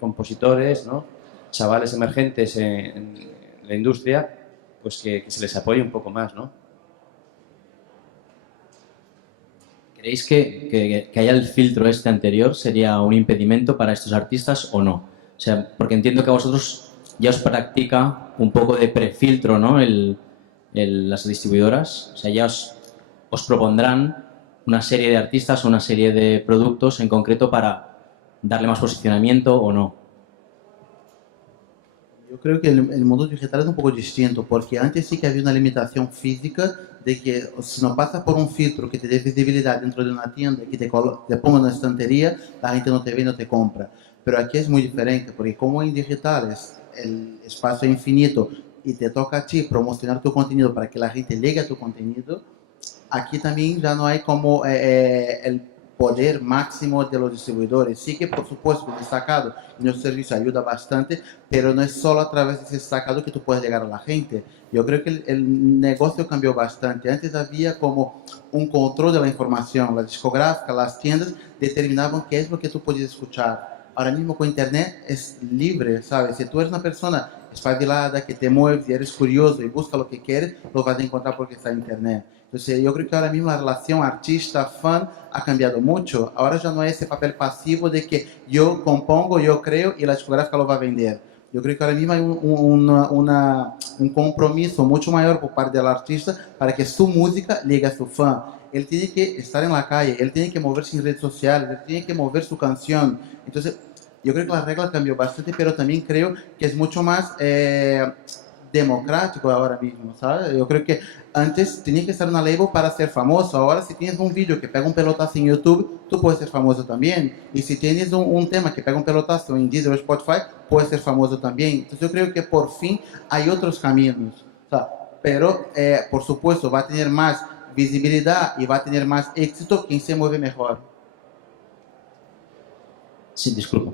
compositores, ¿no? Chavales emergentes en la industria, pues que se les apoye un poco más, ¿no? ¿Creéis que haya el filtro este anterior sería un impedimento para estos artistas o no? O sea, porque entiendo que a vosotros ya os practica un poco de prefiltro, ¿no? las distribuidoras? O sea, os propondrán una serie de artistas o una serie de productos en concreto para darle más posicionamiento o no. Yo creo que el mundo digital es un poco distinto, porque antes sí que había una limitación física de que si no pasas por un filtro que te dé visibilidad dentro de una tienda, que te ponga en una estantería, la gente no te ve y no te compra. Pero aquí es muy diferente, porque como en digital el espacio infinito y te toca a ti promocionar tu contenido para que la gente llegue a tu contenido, aquí también ya no hay como el poder máximo de los distribuidores. Sí que, por supuesto, el destacado y nuestro servicio ayuda bastante, pero no es solo a través de ese destacado que tú puedes llegar a la gente. Yo creo que el negocio cambió bastante. Antes había como un control de la información. La discográfica, las tiendas determinaban qué es lo que tú podías escuchar. Ahora mismo con Internet es libre, ¿sabes? Si tú eres una persona espabilada, que te mueves y eres curioso y busca lo que quieres, lo vas a encontrar porque está en Internet. Entonces, yo creo que ahora mismo la relación artista-fan ha cambiado mucho. Ahora ya no hay ese papel pasivo de que yo compongo, yo creo y la discográfica lo va a vender. Yo creo que ahora mismo hay un compromiso mucho mayor por parte del artista para que su música llegue a su fan. Él tiene que estar en la calle, él tiene que moverse en redes sociales, él tiene que mover su canción. Entonces, yo creo que la regla cambió bastante, pero también creo que es mucho más democrático ahora mismo, ¿sabes? Yo creo que antes tenía que estar una label para ser famoso. Ahora, si tienes un vídeo que pega un pelotazo en YouTube, tú puedes ser famoso también. Y si tienes un tema que pega un pelotazo en Deezer o Spotify, puedes ser famoso también. Entonces, yo creo que por fin hay otros caminos. O sea, pero, por supuesto, va a tener más visibilidad y va a tener más éxito quien se mueve mejor. Sí, disculpa.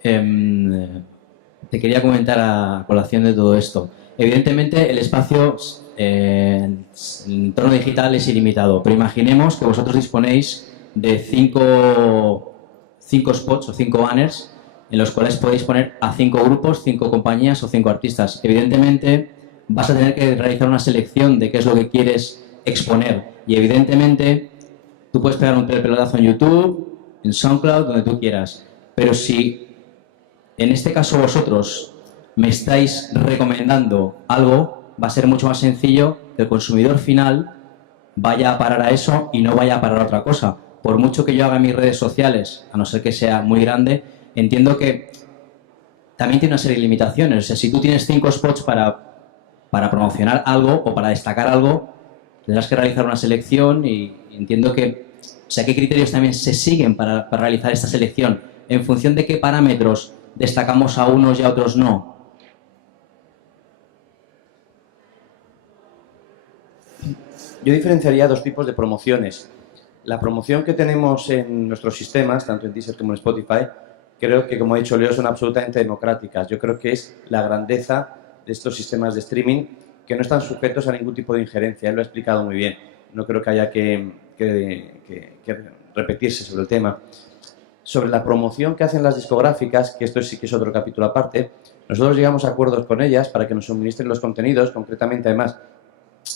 Te quería comentar a colación de todo esto. Evidentemente, el espacio en el entorno digital es ilimitado, pero imaginemos que vosotros disponéis de cinco spots o 5 banners en los cuales podéis poner a 5 grupos, 5 compañías o 5 artistas. Evidentemente, vas a tener que realizar una selección de qué es lo que quieres exponer. Y evidentemente, tú puedes pegar un pelotazo en YouTube, en SoundCloud, donde tú quieras. Pero si en este caso vosotros me estáis recomendando algo, va a ser mucho más sencillo que el consumidor final vaya a parar a eso y no vaya a parar a otra cosa. Por mucho que yo haga en mis redes sociales, a no ser que sea muy grande, entiendo que también tiene una serie de limitaciones. O sea, si tú tienes 5 spots para promocionar algo o para destacar algo, tendrás que realizar una selección y entiendo que, o sea, qué criterios también se siguen para realizar esta selección, en función de qué parámetros destacamos a unos y a otros no. Yo diferenciaría dos tipos de promociones. La promoción que tenemos en nuestros sistemas, tanto en Deezer como en Spotify, creo que, como ha dicho Leo, son absolutamente democráticas. Yo creo que es la grandeza de estos sistemas de streaming que no están sujetos a ningún tipo de injerencia. Él lo ha explicado muy bien. No creo que haya que repetirse sobre el tema. Sobre la promoción que hacen las discográficas, que esto sí que es otro capítulo aparte, nosotros llegamos a acuerdos con ellas para que nos suministren los contenidos. Concretamente, además,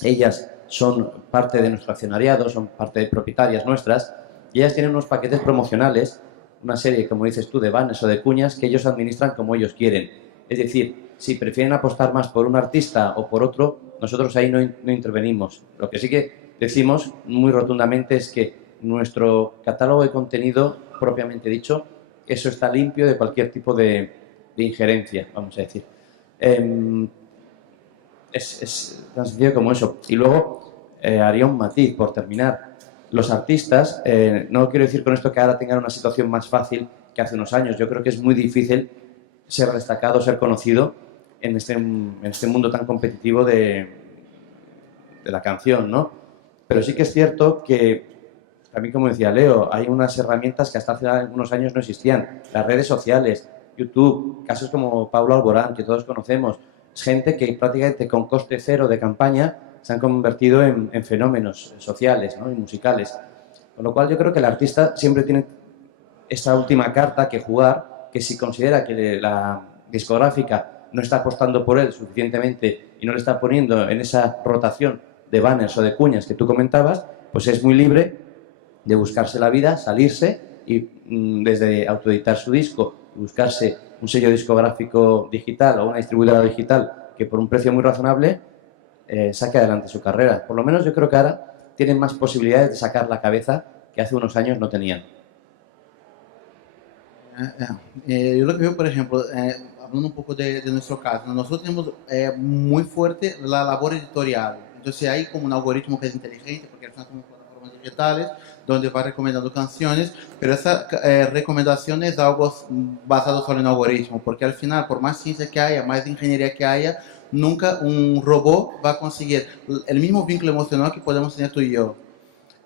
ellas son parte de nuestro accionariado, son parte de propietarias nuestras, y ellas tienen unos paquetes promocionales, una serie, como dices tú, de banners o de cuñas que ellos administran como ellos quieren. Es decir, si prefieren apostar más por un artista o por otro, nosotros ahí no intervenimos. Lo que sí que decimos muy rotundamente es que nuestro catálogo de contenido, propiamente dicho, eso está limpio de cualquier tipo de injerencia, vamos a decir. Es tan sencillo como eso. Y luego haría un matiz, por terminar. Los artistas, no quiero decir con esto que ahora tengan una situación más fácil que hace unos años. Yo creo que es muy difícil ser destacado, ser conocido en este mundo tan competitivo de la canción, ¿no? Pero sí que es cierto que, también como decía Leo, hay unas herramientas que hasta hace unos años no existían. Las redes sociales, YouTube, casos como Pablo Alborán, que todos conocemos. Es gente que prácticamente con coste cero de campaña se han convertido en fenómenos sociales, ¿no? Y musicales. Con lo cual yo creo que el artista siempre tiene esta última carta que jugar, que si considera que la discográfica no está apostando por él suficientemente y no le está poniendo en esa rotación de banners o de cuñas que tú comentabas, pues es muy libre de buscarse la vida, salirse y desde autoeditar su disco, buscarse un sello discográfico digital o una distribuidora digital que por un precio muy razonable saque adelante su carrera. Por lo menos yo creo que ahora tienen más posibilidades de sacar la cabeza que hace unos años no tenían. Yo lo que veo, por ejemplo, hablando un poco de nuestro caso, nosotros tenemos muy fuerte la labor editorial. Entonces hay como un algoritmo que es inteligente, porque al final somos plataformas digitales, donde va recomendando canciones, pero esa recomendación es algo basado solo en algoritmo, porque al final, por más ciencia que haya, más ingeniería que haya, nunca un robot va a conseguir el mismo vínculo emocional que podemos tener tú y yo.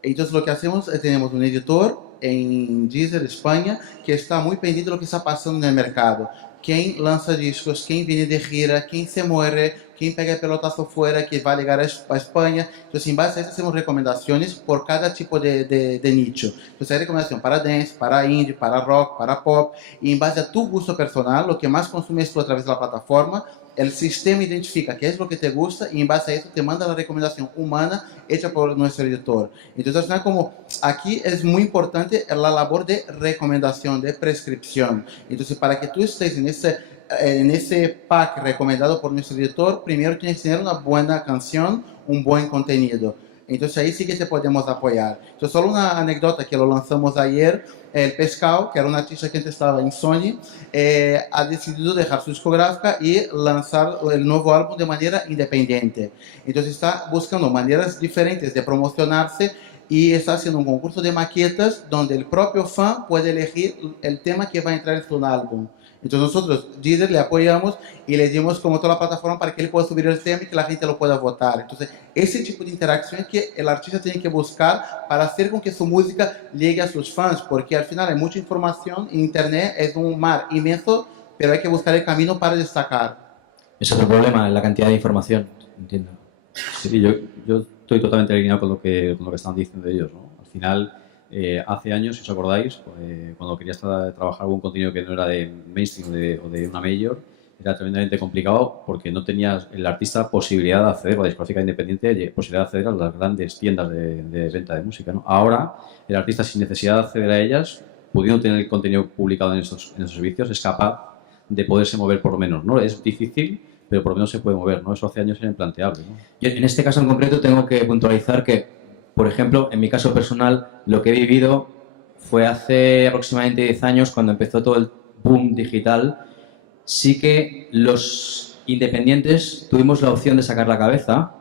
Entonces lo que hacemos es tenemos un editor en Deezer, España, que está muy pendiente de lo que está pasando en el mercado. Quién lanza discos, quién viene de gira, quién se muere, quién pega el pelotazo fuera, que va a llegar a España. Entonces, en base a eso, hacemos recomendaciones por cada tipo de nicho. Entonces, hay recomendación para dance, para indie, para rock, para pop. Y en base a tu gusto personal, lo que más consumes tú a través de la plataforma, el sistema identifica qué es lo que te gusta y en base a eso te manda la recomendación humana hecha por nuestro editor. Entonces, al final, como aquí es muy importante la labor de recomendación, de prescripción. Entonces, para que tú estés en ese pack recomendado por nuestro editor, primero tienes que tener una buena canción, un buen contenido. Entonces ahí sí que te podemos apoyar. Entonces solo una anécdota que lo lanzamos ayer, el Pescado, que era un artista que antes estaba en Sony, ha decidido dejar su discográfica y lanzar el nuevo álbum de manera independiente. Entonces está buscando maneras diferentes de promocionarse y está haciendo un concurso de maquetas donde el propio fan puede elegir el tema que va a entrar en su álbum. Entonces nosotros, Deezer, le apoyamos y le dimos como toda la plataforma para que él pueda subir el tema y que la gente lo pueda votar. Entonces, ese tipo de interacción es que el artista tiene que buscar para hacer con que su música llegue a sus fans, porque al final hay mucha información, Internet es un mar inmenso, pero hay que buscar el camino para destacar. Es otro problema, la cantidad de información, entiendo. Sí, yo estoy totalmente alineado con lo que están diciendo ellos, ¿no? Al final, hace años, si os acordáis, cuando querías trabajar algún contenido que no era de mainstream o de una major, era tremendamente complicado porque no tenía el artista posibilidad de acceder, o la discográfica independiente, posibilidad de acceder a las grandes tiendas de venta de música, ¿no? Ahora, el artista, sin necesidad de acceder a ellas, pudiendo tener el contenido publicado en esos servicios, es capaz de poderse mover por lo menos, ¿no? Es difícil, pero por lo menos se puede mover, ¿no? Eso hace años era implanteable, ¿no? Yo, en este caso en concreto, tengo que puntualizar que, por ejemplo, en mi caso personal, lo que he vivido fue hace aproximadamente 10 años, cuando empezó todo el boom digital. Sí que los independientes tuvimos la opción de sacar la cabeza,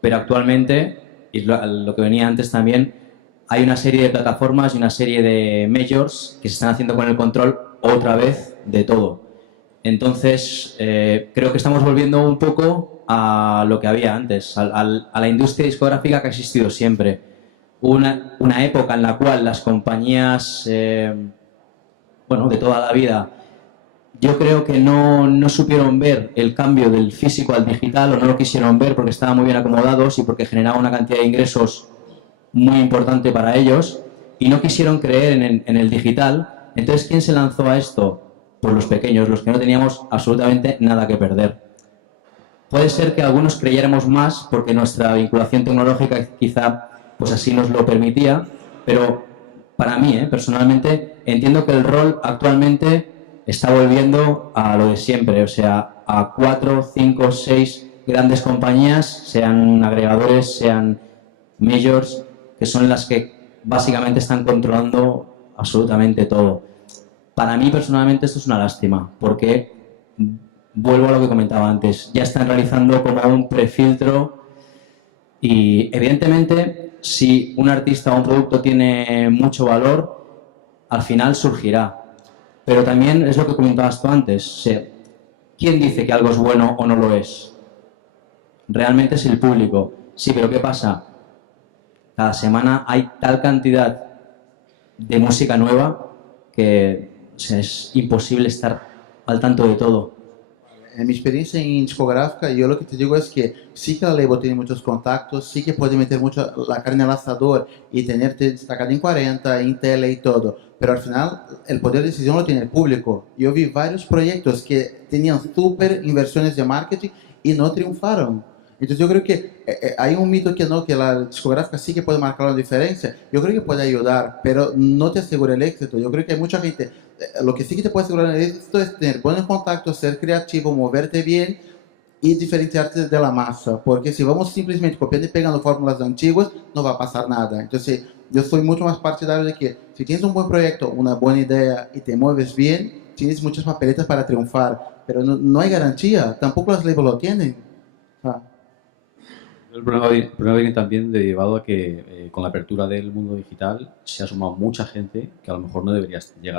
pero actualmente, y lo que venía antes también, hay una serie de plataformas y una serie de majors que se están haciendo con el control otra vez de todo. Entonces, creo que estamos volviendo un poco a lo que había antes, a la industria discográfica que ha existido siempre. Una época en la cual las compañías, de toda la vida, yo creo que no supieron ver el cambio del físico al digital, o no lo quisieron ver porque estaban muy bien acomodados y porque generaba una cantidad de ingresos muy importante para ellos, y no quisieron creer en el digital. Entonces, ¿quién se lanzó a esto? Pues los pequeños, los que no teníamos absolutamente nada que perder. Puede ser que algunos creyéramos más porque nuestra vinculación tecnológica quizá pues así nos lo permitía, pero para mí, personalmente, entiendo que el rol actualmente está volviendo a lo de siempre, o sea, a 4, 5, 6 grandes compañías, sean agregadores, sean majors, que son las que básicamente están controlando absolutamente todo. Para mí, personalmente, esto es una lástima, porque vuelvo a lo que comentaba antes, ya están realizando como un prefiltro y, evidentemente, si un artista o un producto tiene mucho valor, al final surgirá. Pero también es lo que comentabas tú antes, ¿quién dice que algo es bueno o no lo es? Realmente es el público. Sí, pero ¿qué pasa? Cada semana hay tal cantidad de música nueva que es imposible estar al tanto de todo. En mi experiencia en discográfica, yo lo que te digo es que sí que la label tiene muchos contactos, sí que puede meter mucho la carne al asador y tenerte destacado en 40, en tele y todo, pero al final el poder de decisión lo tiene el público. Yo vi varios proyectos que tenían súper inversiones de marketing y no triunfaron. Entonces yo creo que hay un mito que no, que la discográfica sí que puede marcar la diferencia. Yo creo que puede ayudar, pero no te asegura el éxito. Yo creo que hay mucha gente, lo que sí que te puede asegurar el éxito es tener buenos contactos, ser creativo, moverte bien, y diferenciarse de la masa, porque si vamos simplemente copiando y pegando fórmulas antiguas, no va a pasar nada. Entonces, yo soy mucho más partidario de que si tienes un buen proyecto, una buena idea y te mueves bien, tienes muchas papeletas para triunfar, pero no hay garantía, tampoco las labels lo tienen. Ah. El problema viene también derivado a que con la apertura del mundo digital se ha sumado mucha gente que a lo mejor no debería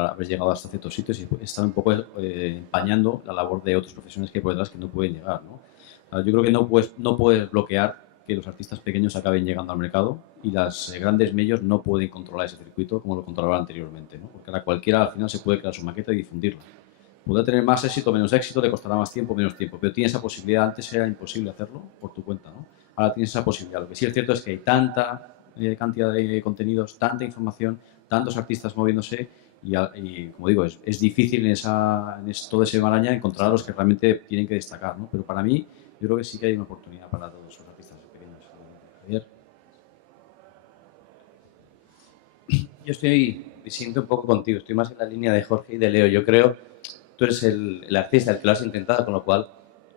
haber llegado hasta ciertos sitios y están un poco empañando la labor de otras profesiones que hay por detrás que no pueden llegar, ¿no? Yo creo que no puedes bloquear que los artistas pequeños acaben llegando al mercado y las grandes medios no pueden controlar ese circuito como lo controlaban anteriormente, ¿no? Porque ahora cualquiera al final se puede crear su maqueta y difundirla. Podrá tener más éxito o menos éxito, le costará más tiempo o menos tiempo, pero tiene esa posibilidad. Antes era imposible hacerlo por tu cuenta, ¿no? Ahora tienes esa posibilidad. Lo que sí es cierto es que hay tanta cantidad de contenidos, tanta información, tantos artistas moviéndose y como digo, es difícil en todo ese maraña encontrar a los que realmente tienen que destacar, ¿no? Pero para mí, yo creo que sí que hay una oportunidad para todos los artistas pequeños. Javier. Yo siento un poco contigo, estoy más en la línea de Jorge y de Leo. Yo creo, tú eres el artista, el que lo has intentado, con lo cual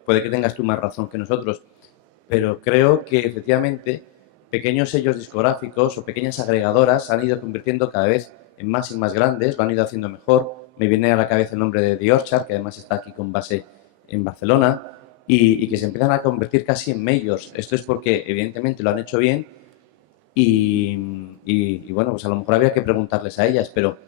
puede que tengas tú más razón que nosotros, pero creo que efectivamente pequeños sellos discográficos o pequeñas agregadoras han ido convirtiendo cada vez en más y más grandes, lo han ido haciendo mejor. Me viene a la cabeza el nombre de The Orchard, que además está aquí con base en Barcelona, y que se empiezan a convertir casi en majors. Esto es porque evidentemente lo han hecho bien y bueno, pues a lo mejor habría que preguntarles a ellas, pero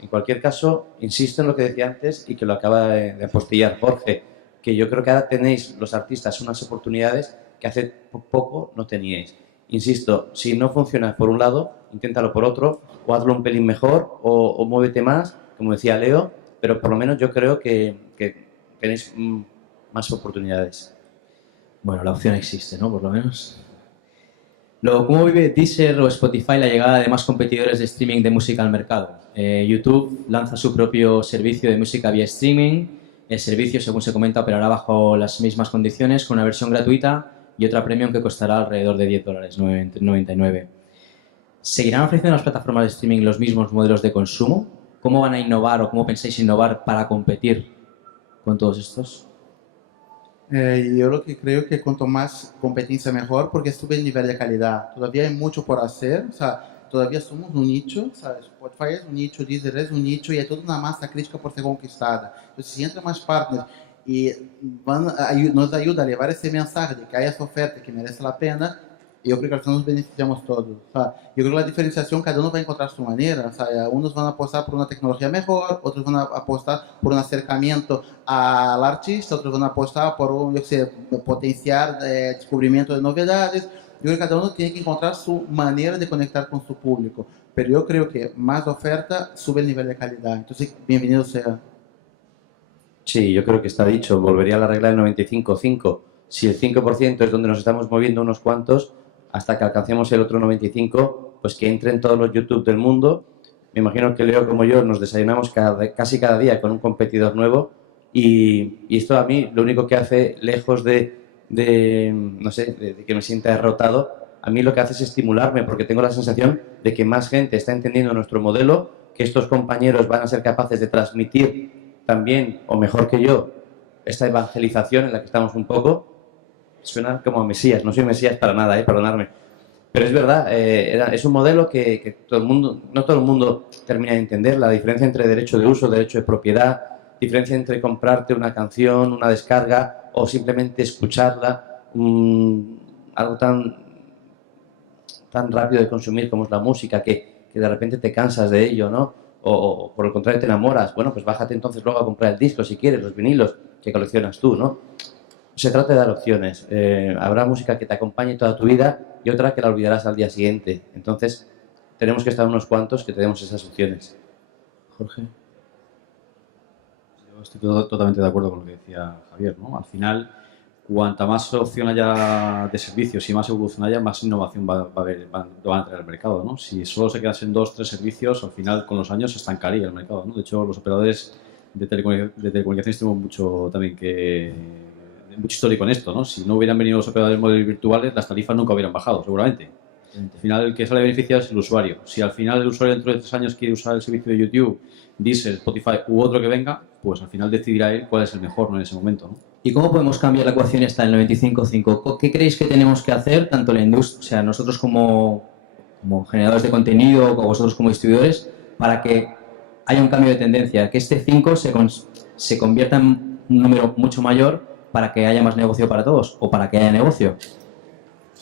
en cualquier caso, insisto en lo que decía antes y que lo acaba de apostillar Jorge, que yo creo que ahora tenéis los artistas unas oportunidades que hace poco no teníais. Insisto, si no funciona por un lado, inténtalo por otro, o hazlo un pelín mejor, o muévete más, como decía Leo, pero por lo menos yo creo que tenéis más oportunidades. Bueno, la opción existe, ¿no? Por lo menos. Luego, ¿cómo vive Deezer o Spotify la llegada de más competidores de streaming de música al mercado? YouTube lanza su propio servicio de música vía streaming. El servicio, según se comenta, operará bajo las mismas condiciones, con una versión gratuita y otra premium que costará alrededor de $10.99. ¿Seguirán ofreciendo las plataformas de streaming los mismos modelos de consumo? ¿Cómo van a innovar o cómo pensáis innovar para competir con todos estos? Yo lo que creo que cuanto más competencia mejor, porque sube el nivel de calidad. Todavía hay mucho por hacer, o sea, todavía somos un nicho, ¿sabes? Spotify es un nicho, Deezer es un nicho y hay toda una masa crítica por ser conquistada. Entonces, si entran más partners y nos ayuda a llevar ese mensaje de que hay esa oferta que merece la pena, yo creo que al final nos beneficiamos todos. O sea, yo creo que la diferenciación, cada uno va a encontrar su manera. O sea, unos van a apostar por una tecnología mejor, otros van a apostar por un acercamiento al artista, otros van a apostar por un, yo sé, potenciar descubrimiento de novedades. Yo creo que cada uno tiene que encontrar su manera de conectar con su público. Pero yo creo que más oferta sube el nivel de calidad. Entonces, bienvenido sea. Sí, yo creo que está dicho. Volvería a la regla del 95-5. Si el 5% es donde nos estamos moviendo unos cuantos, hasta que alcancemos el otro 95, pues que entren todos los YouTube del mundo. Me imagino que Leo como yo nos desayunamos casi cada día con un competidor nuevo y esto a mí lo único que hace, lejos de no sé, de que me sienta derrotado, a mí lo que hace es estimularme porque tengo la sensación de que más gente está entendiendo nuestro modelo, que estos compañeros van a ser capaces de transmitir también, o mejor que yo, esta evangelización en la que estamos un poco. Suena como a Mesías, no soy Mesías para nada, perdonadme. Pero es verdad, es un modelo que todo el mundo, no todo el mundo termina de entender, la diferencia entre derecho de uso, derecho de propiedad, diferencia entre comprarte una canción, una descarga o simplemente escucharla, algo tan rápido de consumir como es la música, que de repente te cansas de ello, ¿no? O por el contrario te enamoras. Bueno, pues bájate entonces luego a comprar el disco si quieres, los vinilos que coleccionas tú, ¿no? Se trata de dar opciones. Habrá música que te acompañe toda tu vida y otra que la olvidarás al día siguiente. Entonces, tenemos que estar unos cuantos que tenemos esas opciones. Jorge. Yo estoy totalmente de acuerdo con lo que decía Javier, ¿no? Al final, cuanta más opción haya de servicios y más evolución haya, más innovación van a traer al mercado, ¿no? Si solo se quedan en 2 o 3 servicios, al final, con los años, se estancaría el mercado, ¿no? De hecho, los operadores de telecomunicaciones tenemos mucho histórico en esto, ¿no? Si no hubieran venido los operadores móviles virtuales, las tarifas nunca hubieran bajado, seguramente. Al final, el que sale beneficiado es el usuario. Si al final el usuario dentro de 3 años quiere usar el servicio de YouTube, Deezer, Spotify u otro que venga, pues al final decidirá él cuál es el mejor, ¿no? En ese momento, ¿no? ¿Y cómo podemos cambiar la ecuación esta del 95-5? ¿Qué creéis que tenemos que hacer, tanto la industria, o sea, nosotros como generadores de contenido, o vosotros como distribuidores, para que haya un cambio de tendencia, que este 5 se convierta en un número mucho mayor para que haya más negocio para todos o para que haya negocio?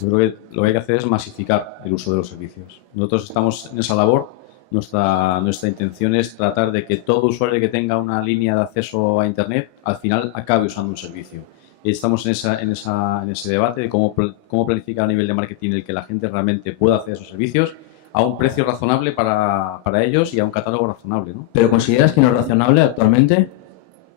Yo creo que lo que hay que hacer es masificar el uso de los servicios. Nosotros estamos en esa labor. Nuestra intención es tratar de que todo usuario que tenga una línea de acceso a Internet al final acabe usando un servicio. Y estamos en ese debate de cómo planificar a nivel de marketing el que la gente realmente pueda acceder a esos servicios a un precio razonable para ellos y a un catálogo razonable, ¿no? ¿Pero consideras que no es razonable actualmente?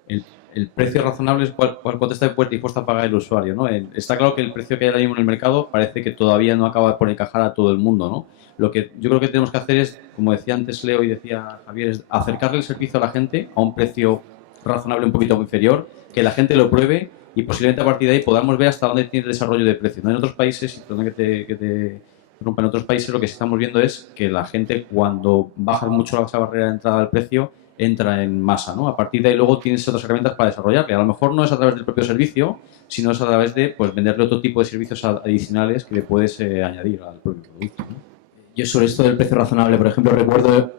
El precio razonable es cuánto está dispuesto a pagar el usuario, ¿no? Está claro que el precio que hay ahora mismo en el mercado parece que todavía no acaba por encajar a todo el mundo, ¿no? Lo que yo creo que tenemos que hacer es, como decía antes Leo y decía Javier, es acercarle el servicio a la gente a un precio razonable un poquito inferior, que la gente lo pruebe y posiblemente a partir de ahí podamos ver hasta dónde tiene el desarrollo de precios, ¿no? En otros países, perdón que te interrumpa, en otros países lo que estamos viendo es que la gente cuando baja mucho esa barrera de entrada al precio entra en masa, ¿no? A partir de ahí luego tienes otras herramientas para desarrollar, que a lo mejor no es a través del propio servicio, sino es a través de pues, venderle otro tipo de servicios adicionales que le puedes añadir al propio producto, ¿no? Yo sobre esto del precio razonable, por ejemplo, recuerdo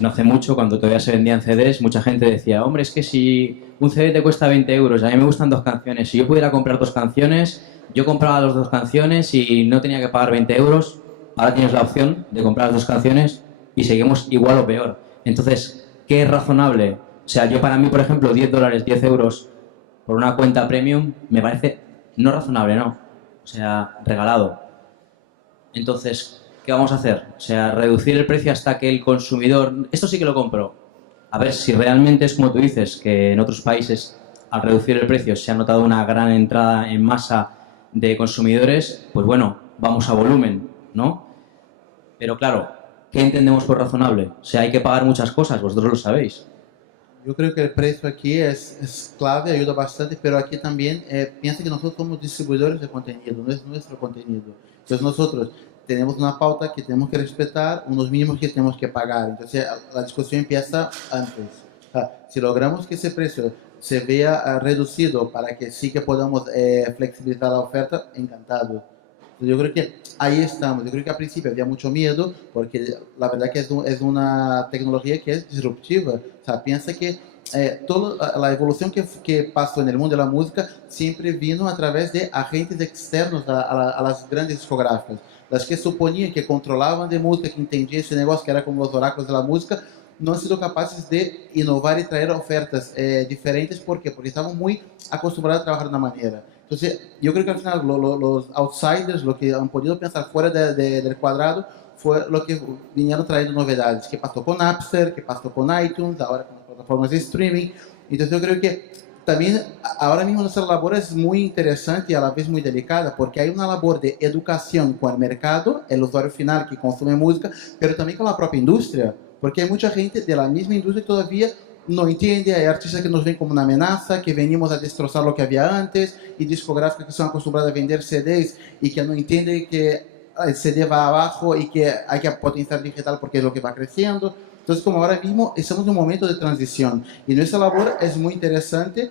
no hace mucho, cuando todavía se vendían CDs, mucha gente decía, hombre, es que si un CD te cuesta 20 euros, a mí me gustan 2 canciones, si yo pudiera comprar 2 canciones, yo compraba las 2 canciones y no tenía que pagar 20 euros, ahora tienes la opción de comprar las 2 canciones y seguimos igual o peor. Entonces, ¿qué es razonable? O sea, yo para mí, por ejemplo, 10 dólares, 10 euros por una cuenta premium me parece no razonable, ¿no? O sea, regalado. Entonces, ¿qué vamos a hacer? O sea, reducir el precio hasta que el consumidor... Esto sí que lo compro. A ver, si realmente es como tú dices, que en otros países al reducir el precio se ha notado una gran entrada en masa de consumidores, pues bueno, vamos a volumen, ¿no? Pero claro, ¿qué entendemos por razonable? O sea, hay que pagar muchas cosas, vosotros lo sabéis. Yo creo que el precio aquí es clave, ayuda bastante, pero aquí también piensa que nosotros somos distribuidores de contenido, no es nuestro contenido. Entonces nosotros tenemos una pauta que tenemos que respetar, unos mínimos que tenemos que pagar. Entonces la discusión empieza antes. Si logramos que ese precio se vea reducido para que sí que podamos flexibilizar la oferta, encantado. Entonces, yo creo que ahí estamos. Yo creo que al principio había mucho miedo porque la verdad que es una tecnología que es disruptiva. O sea, piensa que toda la evolución que pasó en el mundo de la música siempre vino a través de agentes externos a las grandes discográficas. Las que suponían que controlaban de música, que entendían ese negocio, que era como los oráculos de la música, no han sido capaces de innovar y traer ofertas diferentes. ¿Por qué? Porque estaban muy acostumbrados a trabajar de una manera. Entonces, yo creo que al final los outsiders, lo que han podido pensar fuera del cuadrado, fue lo que vinieron trayendo novedades. ¿Qué pasó con Napster? ¿Qué pasó con iTunes? Ahora con las plataformas de streaming. Entonces, yo creo que también ahora mismo nuestra labor es muy interesante y a la vez muy delicada, porque hay una labor de educación con el mercado, el usuario final que consume música, pero también con la propia industria, porque hay mucha gente de la misma industria que todavía no entiende. Hay artistas que nos ven como una amenaza, que venimos a destrozar lo que había antes, y discográficas que son acostumbradas a vender CDs y que no entienden que el CD va abajo y que hay que potenciar digital porque es lo que va creciendo. Entonces, como ahora mismo estamos en un momento de transición y nuestra labor es muy interesante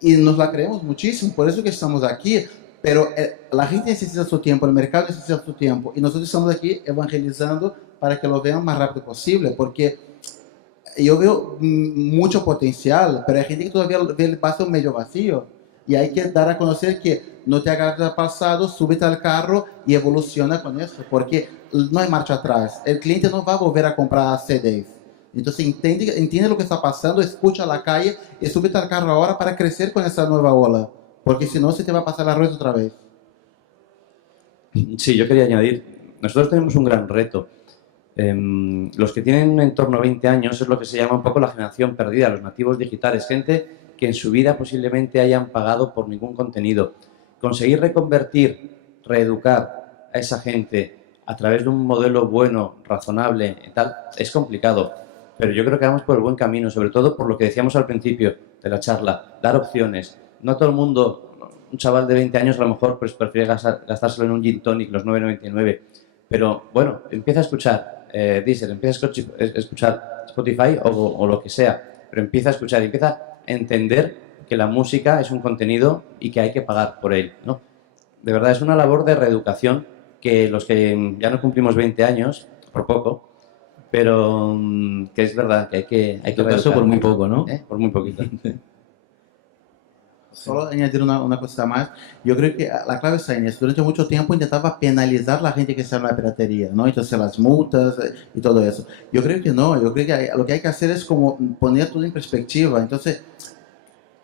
y nos la creemos muchísimo, por eso que estamos aquí. Pero la gente necesita su tiempo, el mercado necesita su tiempo y nosotros estamos aquí evangelizando para que lo vean más rápido posible, porque yo veo mucho potencial, pero hay gente que todavía ve el vaso medio vacío y hay que dar a conocer que no te agarres al pasado, súbete al carro y evoluciona con eso, porque no hay marcha atrás. El cliente no va a volver a comprar CDs. Entonces entiende lo que está pasando, escucha a la calle y súbete al carro ahora para crecer con esa nueva ola, porque si no se te va a pasar la rueda otra vez. Sí, yo quería añadir, nosotros tenemos un gran reto. Los que tienen en torno a 20 años es lo que se llama un poco la generación perdida, los nativos digitales, gente que en su vida posiblemente hayan pagado por ningún contenido. Conseguir reconvertir, reeducar a esa gente a través de un modelo bueno, razonable y tal, es complicado. Pero yo creo que vamos por el buen camino, sobre todo por lo que decíamos al principio de la charla, dar opciones. No todo el mundo, un chaval de 20 años a lo mejor pues prefiere gastárselo en un gin tonic, los 9,99. Pero bueno, empieza a escuchar Deezer, empieza a escuchar Spotify o lo que sea. pero empieza a escuchar y empieza a entender que la música es un contenido y que hay que pagar por él, ¿no? De verdad, es una labor de reeducación que los que ya no cumplimos 20 años, por poco, pero que es verdad que hay que En todo caso, reeducar. por muy poco, ¿no? Por muy poquito. Solo añadir una cosita más. Yo creo que la clave está en eso. Durante mucho tiempo intentaba penalizar a la gente que está en la piratería, ¿no? Entonces las multas y todo eso. Yo creo que no. Yo creo que lo que hay que hacer es como poner todo en perspectiva. Entonces,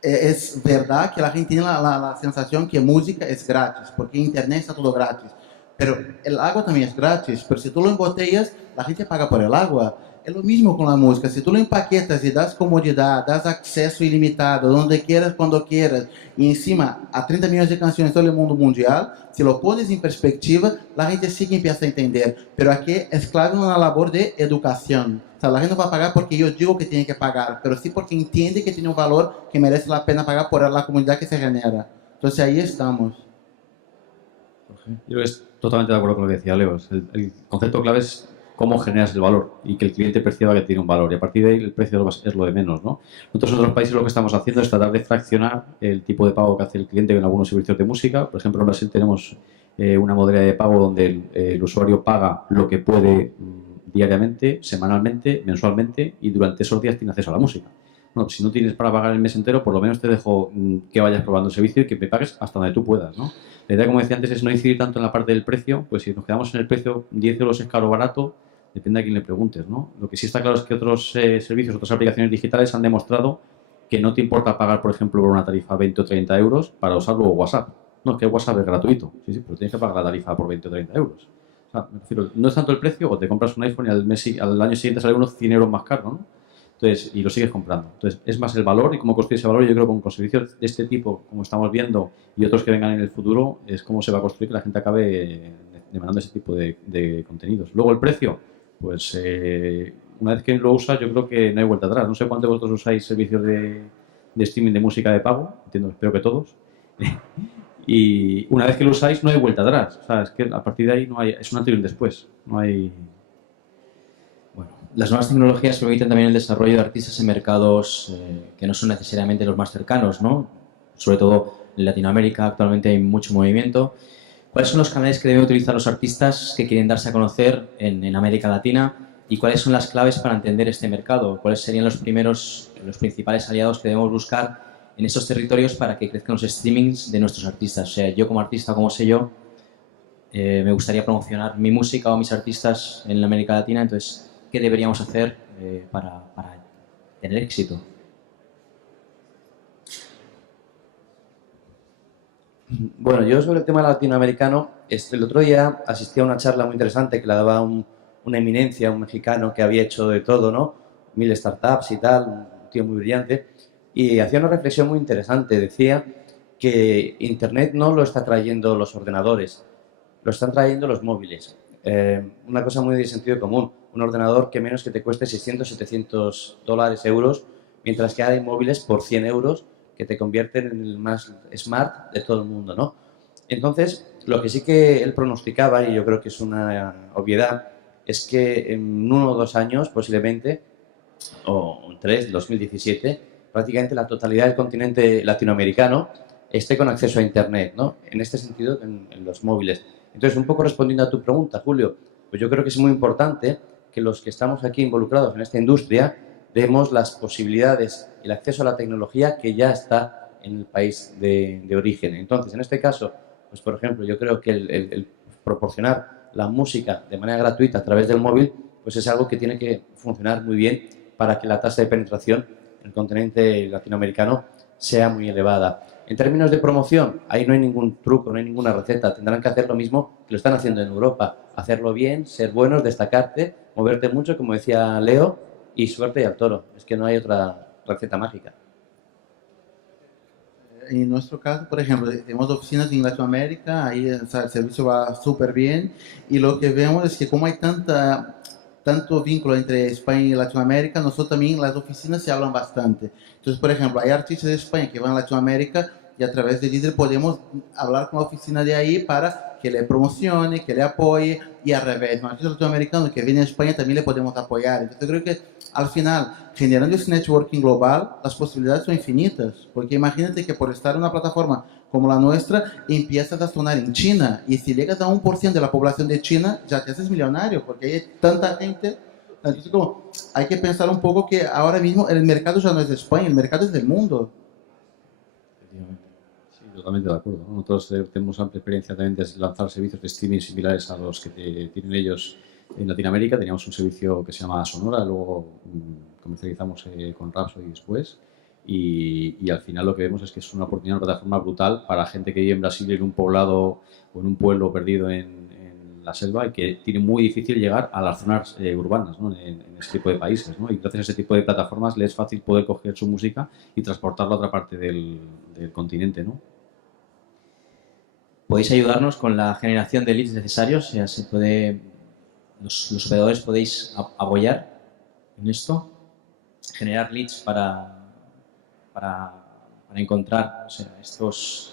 es verdad que la gente tiene la sensación que música es gratis, porque en internet está todo gratis. Pero el agua también es gratis, pero si tú lo embotellas, la gente paga por el agua. Es lo mismo con la música. Si tú lo empaquetas y das comodidad, das acceso ilimitado, donde quieras, cuando quieras, y encima a 30 millones de canciones en todo el mundo mundial, si lo pones en perspectiva, la gente sí que empieza a entender. Pero aquí es clave una labor de educación. O sea, la gente no va a pagar porque yo digo que tiene que pagar, pero sí porque entiende que tiene un valor que merece la pena pagar por la comunidad que se genera. Entonces ahí estamos. Yo estoy totalmente de acuerdo con lo que decía Leo. El concepto clave es cómo generas el valor y que el cliente perciba que tiene un valor. Y a partir de ahí el precio es lo de menos, ¿no? Nosotros en otros países lo que estamos haciendo es tratar de fraccionar el tipo de pago que hace el cliente en algunos servicios de música. Por ejemplo, en Brasil tenemos una modalidad de pago donde el usuario paga lo que puede diariamente, semanalmente, mensualmente y durante esos días tiene acceso a la música. Bueno, si no tienes para pagar el mes entero, por lo menos te dejo que vayas probando el servicio y que me pagues hasta donde tú puedas, ¿no? La idea, como decía antes, es no incidir tanto en la parte del precio, pues si nos quedamos en el precio, 10 euros es caro o barato, depende a quién le preguntes, ¿no? Lo que sí está claro es que otros servicios, otras aplicaciones digitales han demostrado que no te importa pagar, por ejemplo, por una tarifa 20 o 30 euros para usar luego WhatsApp. No, es que WhatsApp es gratuito, sí, pero tienes que pagar la tarifa por 20 o 30 euros. O sea, me refiero, no es tanto el precio, o te compras un iPhone y al año siguiente sale unos 100 euros más caro, ¿no? Entonces, y lo sigues comprando. Entonces, es más el valor y cómo construir ese valor. Yo creo que con servicios de este tipo, como estamos viendo, y otros que vengan en el futuro, es cómo se va a construir que la gente acabe demandando ese tipo de contenidos. Luego, el precio, pues una vez que lo usas, yo creo que no hay vuelta atrás. No sé cuántos de vosotros usáis servicios de streaming de música de pago, entiendo, espero que todos. Y una vez que lo usáis, no hay vuelta atrás. O sea, es que a partir de ahí no hay, es un antes y un después. No hay... Las nuevas tecnologías permiten también el desarrollo de artistas en mercados que no son necesariamente los más cercanos, ¿no? Sobre todo en Latinoamérica actualmente hay mucho movimiento. ¿Cuáles son los canales que deben utilizar los artistas que quieren darse a conocer en América Latina? ¿Y cuáles son las claves para entender este mercado? ¿Cuáles serían los principales aliados que debemos buscar en esos territorios para que crezcan los streamings de nuestros artistas? O sea, yo como artista, como sé yo, me gustaría promocionar mi música o mis artistas en América Latina, entonces... ¿qué deberíamos hacer para tener éxito? Bueno, yo sobre el tema latinoamericano, el otro día asistí a una charla muy interesante que la daba una eminencia, un mexicano que había hecho de todo, ¿no? 1000 startups y tal, un tío muy brillante, y hacía una reflexión muy interesante. Decía que Internet no lo está trayendo los ordenadores, lo están trayendo los móviles. Una cosa muy de sentido común. Un ordenador que menos que te cueste 600, 700 dólares, euros, mientras que hay móviles por 100 euros que te convierten en el más smart de todo el mundo, ¿no? Entonces, lo que sí que él pronosticaba, y yo creo que es una obviedad, es que en 1 o 2 años, posiblemente, o en 3, 2017, prácticamente la totalidad del continente latinoamericano esté con acceso a Internet, ¿no? En este sentido, en los móviles. Entonces, un poco respondiendo a tu pregunta, Julio, pues yo creo que es muy importante que los que estamos aquí involucrados en esta industria demos las posibilidades, el acceso a la tecnología que ya está en el país de origen. Entonces, en este caso, pues por ejemplo, yo creo que el proporcionar la música de manera gratuita a través del móvil, pues es algo que tiene que funcionar muy bien para que la tasa de penetración en el continente latinoamericano sea muy elevada. En términos de promoción, ahí no hay ningún truco, no hay ninguna receta. Tendrán que hacer lo mismo que lo están haciendo en Europa. Hacerlo bien, ser buenos, destacarte, moverte mucho, como decía Leo, y suerte y al toro. Es que no hay otra receta mágica. En nuestro caso, por ejemplo, tenemos oficinas en Latinoamérica, ahí o sea, el servicio va súper bien y lo que vemos es que como hay tanto vínculo entre España y Latinoamérica, nosotros también las oficinas se hablan bastante. Entonces, por ejemplo, hay artistas de España que van a Latinoamérica y a través de Deezer podemos hablar con la oficina de ahí para que le promocione, que le apoye, y al revés, un artista latinoamericano que viene a España también le podemos apoyar. Entonces creo que al final, generando ese networking global, las posibilidades son infinitas, porque imagínate que por estar en una plataforma como la nuestra, empiezas a sonar en China, y si llegas a 1% de la población de China, ya te haces millonario, porque hay tanta gente. Entonces, como, hay que pensar un poco que ahora mismo el mercado ya no es de España, el mercado es del mundo. Sí, totalmente de acuerdo. Nosotros tenemos amplia experiencia también de lanzar servicios de streaming similares a los que tienen ellos en Latinoamérica. Teníamos un servicio que se llama Sonora, luego comercializamos con Rhapsody después. Y al final lo que vemos es que es una oportunidad, una plataforma brutal para gente que vive en Brasil, en un poblado o en un pueblo perdido en la selva, y que tiene muy difícil llegar a las zonas urbanas, ¿no? en este tipo de países, ¿no? Y gracias a ese tipo de plataformas les es fácil poder coger su música y transportarla a otra parte del continente, ¿no? ¿Podéis ayudarnos con la generación de leads necesarios? O sea, los operadores podéis apoyar en esto, generar leads para encontrar, o sea, estos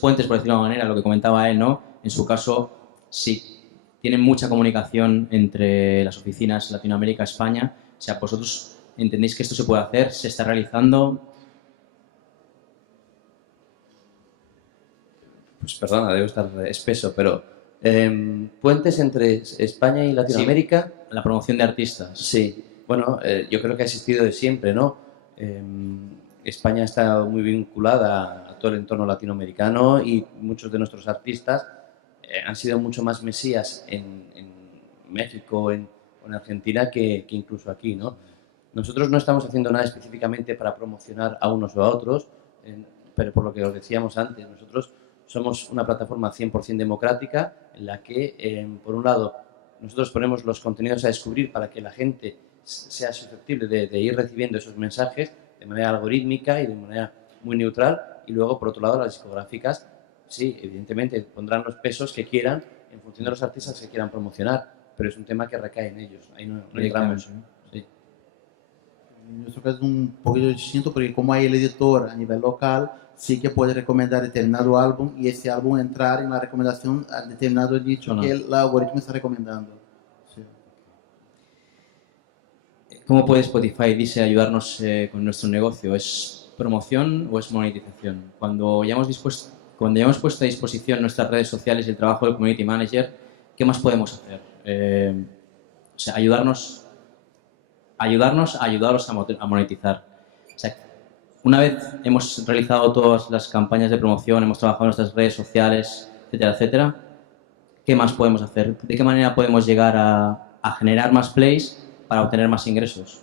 puentes, por decirlo de alguna manera, lo que comentaba él, ¿no? En su caso, sí, tienen mucha comunicación entre las oficinas Latinoamérica, España. O sea, ¿vosotros entendéis que esto se puede hacer? ¿Se está realizando? Pues perdona, debo estar espeso, pero puentes entre España y Latinoamérica. Sí, la promoción de artistas. Sí, bueno, yo creo que ha existido de siempre, ¿no? España está muy vinculada a todo el entorno latinoamericano, y muchos de nuestros artistas han sido mucho más mesías en México o en Argentina que incluso aquí, ¿no? Nosotros no estamos haciendo nada específicamente para promocionar a unos o a otros, pero por lo que os decíamos antes, nosotros somos una plataforma 100% democrática en la que, por un lado, nosotros ponemos los contenidos a descubrir para que la gente sea susceptible de ir recibiendo esos mensajes de manera algorítmica y de manera muy neutral, y luego, por otro lado, las discográficas, sí, evidentemente pondrán los pesos que quieran en función de los artistas que quieran promocionar, pero es un tema que recae en ellos, ahí no entramos. Sí. En nuestro caso es un poquito distinto, porque como hay el editor a nivel local, sí que puede recomendar determinado álbum, y ese álbum entrar en la recomendación a determinado nicho que el algoritmo está recomendando. Sí. ¿Cómo puede Spotify, dice, ayudarnos con nuestro negocio? ¿Es promoción o es monetización? Cuando ya hemos puesto a disposición nuestras redes sociales y el trabajo del Community Manager, ¿qué más podemos hacer? O sea, ayudarlos a monetizar. O sea, una vez hemos realizado todas las campañas de promoción, hemos trabajado en nuestras redes sociales, etcétera, etcétera, ¿qué más podemos hacer? ¿De qué manera podemos llegar a generar más plays para obtener más ingresos?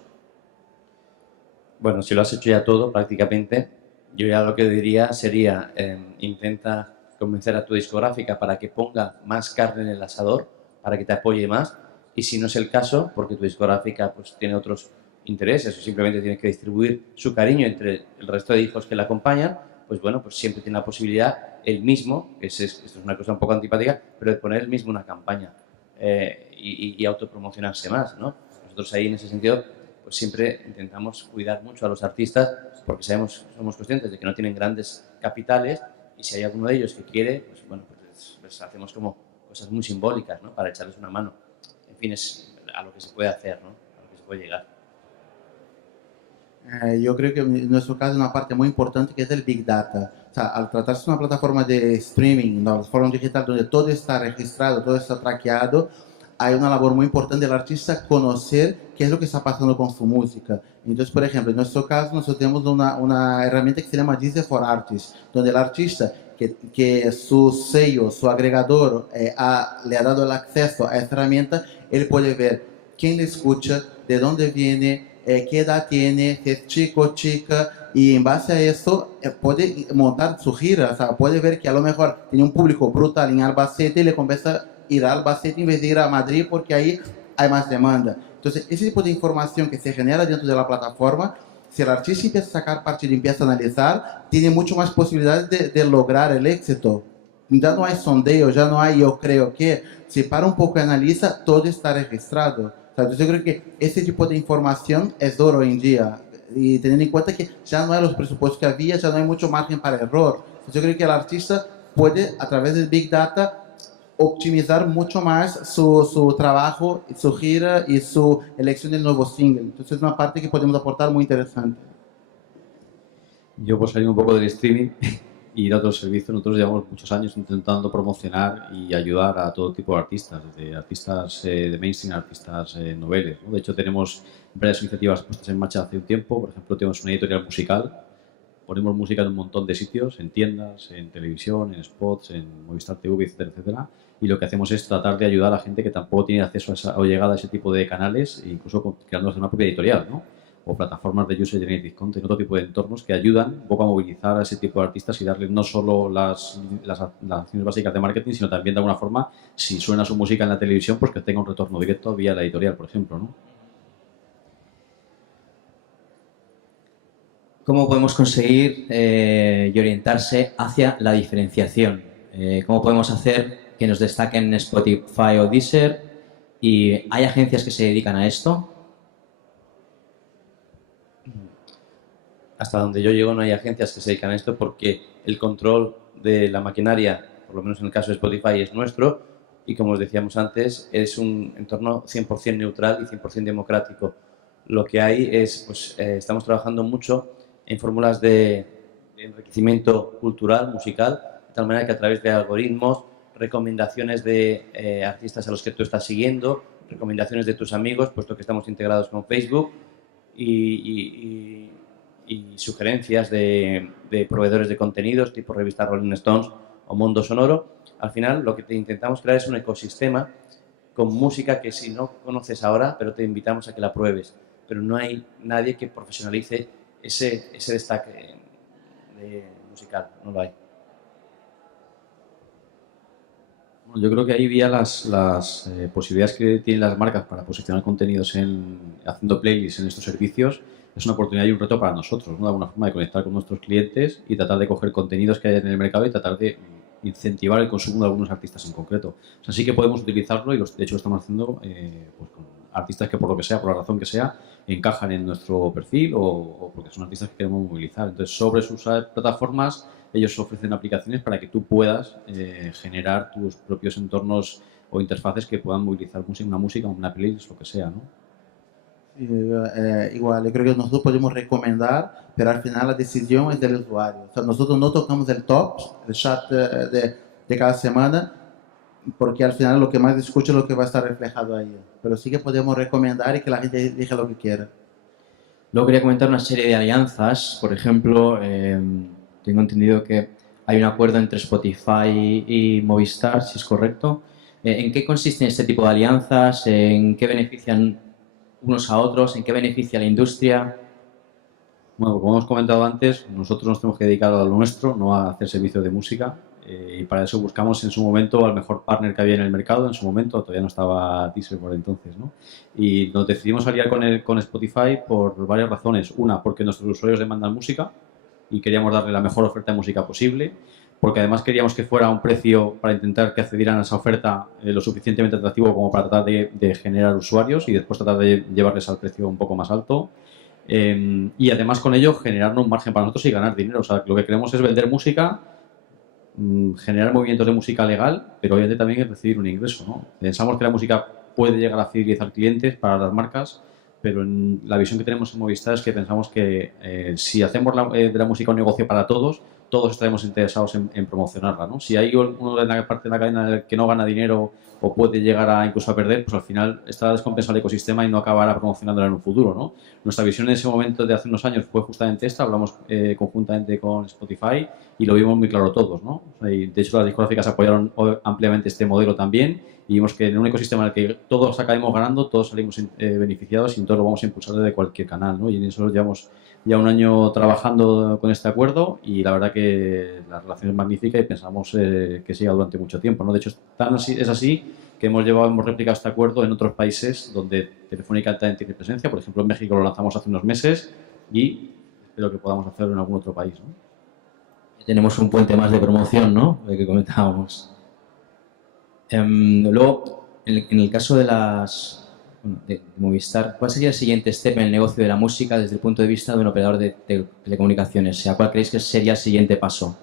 Bueno, si lo has hecho ya todo prácticamente, yo ya lo que diría sería intenta convencer a tu discográfica para que ponga más carne en el asador, para que te apoye más, y si no es el caso, porque tu discográfica pues tiene otros intereses o simplemente tienes que distribuir su cariño entre el resto de hijos que la acompañan, pues bueno, pues siempre tiene la posibilidad él mismo, esto es una cosa un poco antipática, pero de poner él mismo una campaña y autopromocionarse más, ¿no? Nosotros ahí en ese sentido pues siempre intentamos cuidar mucho a los artistas, porque somos conscientes de que no tienen grandes capitales, y si hay alguno de ellos que quiere, pues bueno, pues hacemos como cosas muy simbólicas, ¿no? Para echarles una mano. En fin, es a lo que se puede hacer, ¿no? A lo que se puede llegar. Yo creo que en nuestro caso una parte muy importante que es el Big Data. O sea, al tratarse de una plataforma de streaming, una plataforma digital donde todo está registrado, todo está traqueado, hay una labor muy importante del artista conocer qué es lo que está pasando con su música. Entonces, por ejemplo, en nuestro caso, nosotros tenemos una herramienta que se llama Deezer for Artists, donde el artista que su sello, su agregador le ha dado el acceso a esta herramienta, él puede ver quién le escucha, de dónde viene, qué edad tiene, si es chico o chica, y en base a eso puede montar su gira. O sea, puede ver que a lo mejor tiene un público brutal en Albacete y le conversa ir a Albacete en vez de ir a Madrid porque ahí hay más demanda. Entonces, ese tipo de información que se genera dentro de la plataforma, si el artista empieza a sacar partido y empieza a analizar, tiene mucho más posibilidades de lograr el éxito. Ya no hay sondeo, ya no hay yo creo que. Si para un poco y analiza, todo está registrado. Entonces, yo creo que ese tipo de información es oro hoy en día. y teniendo en cuenta que ya no hay los presupuestos que había, ya no hay mucho margen para error. Entonces yo creo que el artista puede, a través del Big Data, optimizar mucho más su trabajo, su gira y su elección del nuevo single. Entonces es una parte que podemos aportar muy interesante. Yo por salir un poco del streaming y ir a otros servicios, nosotros llevamos muchos años intentando promocionar y ayudar a todo tipo de artistas, desde artistas de mainstream a artistas noveles, ¿no? De hecho, tenemos varias iniciativas puestas en marcha hace un tiempo. Por ejemplo, tenemos una editorial musical, ponemos música en un montón de sitios, en tiendas, en televisión, en spots, en Movistar TV, etcétera, etcétera. Y lo que hacemos es tratar de ayudar a la gente que tampoco tiene acceso a o llegada a ese tipo de canales, e incluso creando una propia editorial, ¿no? O plataformas de user generated content, otro tipo de entornos que ayudan un poco a movilizar a ese tipo de artistas y darles no solo las acciones básicas de marketing, sino también de alguna forma, si suena su música en la televisión, pues que tenga un retorno directo vía la editorial, por ejemplo, ¿no? ¿Cómo podemos conseguir y orientarse hacia la diferenciación? ¿Cómo podemos hacer que nos destaquen en Spotify o Deezer? ¿Y hay agencias que se dedican a esto? Hasta donde yo llego no hay agencias que se dedican a esto porque el control de la maquinaria, por lo menos en el caso de Spotify, es nuestro y, como os decíamos antes, es un entorno 100% neutral y 100% democrático. Lo que hay es, pues, estamos trabajando mucho en fórmulas de enriquecimiento cultural, musical, de tal manera que a través de algoritmos, recomendaciones de artistas a los que tú estás siguiendo, recomendaciones de tus amigos, puesto que estamos integrados con Facebook, y sugerencias de proveedores de contenidos tipo revista Rolling Stones o Mundo Sonoro. Al final lo que te intentamos crear es un ecosistema con música que si no conoces ahora, pero te invitamos a que la pruebes. Pero no hay nadie que profesionalice ese destaque musical, no lo hay. Bueno, yo creo que ahí vía las posibilidades que tienen las marcas para posicionar contenidos haciendo playlists en estos servicios. Es una oportunidad y un reto para nosotros, ¿no? De alguna forma de conectar con nuestros clientes y tratar de coger contenidos que hay en el mercado y tratar de incentivar el consumo de algunos artistas en concreto. O sea, sí que podemos utilizarlo y de hecho lo estamos haciendo pues con artistas que por lo que sea, por la razón que sea, encajan en nuestro perfil o porque son artistas que queremos movilizar. Entonces, sobre sus plataformas, ellos ofrecen aplicaciones para que tú puedas generar tus propios entornos o interfaces que puedan movilizar una música, una playlist, lo que sea, ¿no? Igual, yo creo que nosotros podemos recomendar, pero al final la decisión es del usuario. O sea, nosotros no tocamos el top, el chat de cada semana, porque al final lo que más escucha es lo que va a estar reflejado ahí. Pero sí que podemos recomendar y que la gente elija lo que quiera. Luego quería comentar una serie de alianzas. Por ejemplo, tengo entendido que hay un acuerdo entre Spotify y Movistar, si es correcto. ¿En qué consisten este tipo de alianzas? ¿En qué benefician unos a otros? ¿En qué beneficia a la industria? Bueno, como hemos comentado antes, nosotros nos tenemos que dedicar a lo nuestro, no a hacer servicios de música. Y para eso buscamos en su momento al mejor partner que había en el mercado. En su momento todavía no estaba Deezer por entonces, ¿no? Y nos decidimos aliar con Spotify por varias razones. Una, porque nuestros usuarios demandan música y queríamos darle la mejor oferta de música posible. Porque además queríamos que fuera un precio para intentar que accedieran a esa oferta lo suficientemente atractivo como para tratar de generar usuarios y después tratar de llevarles al precio un poco más alto. Y además con ello generar un margen para nosotros y ganar dinero. O sea, lo que queremos es vender música, generar movimientos de música legal, pero obviamente también es recibir un ingreso, ¿no? Pensamos que la música puede llegar a fidelizar clientes para las marcas, pero la visión que tenemos en Movistar es que pensamos que si hacemos de la música un negocio para todos estaremos interesados en promocionarla, ¿no? Si hay uno de la parte de la cadena que no gana dinero o puede llegar incluso a perder, pues al final estará descompensado el ecosistema y no acabará promocionándola en un futuro, ¿no? Nuestra visión en ese momento de hace unos años fue justamente esta, hablamos conjuntamente con Spotify y lo vimos muy claro todos, ¿no? Y de hecho las discográficas apoyaron ampliamente este modelo también y vimos que en un ecosistema en el que todos acabemos ganando, todos salimos beneficiados y todos lo vamos a impulsar desde cualquier canal, ¿no? Y en eso llevamos ya un año trabajando con este acuerdo y la verdad que la relación es magnífica y pensamos que siga durante mucho tiempo, ¿no? De hecho, es así que hemos replicado este acuerdo en otros países donde Telefónica también tiene presencia. Por ejemplo, en México lo lanzamos hace unos meses y espero que podamos hacerlo en algún otro país, ¿no? Tenemos un puente más de promoción, ¿no? De que comentábamos. Luego, en el caso de las bueno, de Movistar, ¿cuál sería el siguiente step en el negocio de la música desde el punto de vista de un operador de telecomunicaciones? O sea, ¿cuál creéis que sería el siguiente paso?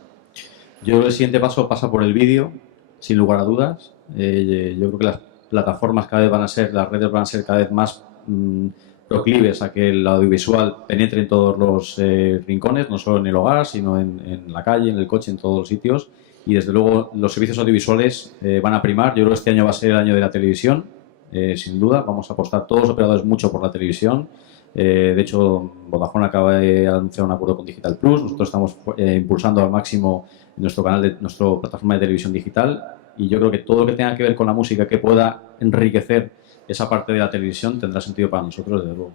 Yo creo que el siguiente paso pasa por el vídeo, sin lugar a dudas. Yo creo que las plataformas cada vez van a ser, las redes van a ser cada vez más proclives a que el audiovisual penetre en todos los rincones, no solo en el hogar, sino en la calle, en el coche, en todos los sitios. Y desde luego los servicios audiovisuales van a primar. Yo creo que este año va a ser el año de la televisión, sin duda. Vamos a apostar todos los operadores mucho por la televisión. De hecho, Vodafone acaba de anunciar un acuerdo con Digital Plus. Nosotros estamos impulsando al máximo nuestra plataforma de televisión digital. Y yo creo que todo lo que tenga que ver con la música que pueda enriquecer esa parte de la televisión tendrá sentido para nosotros, desde luego.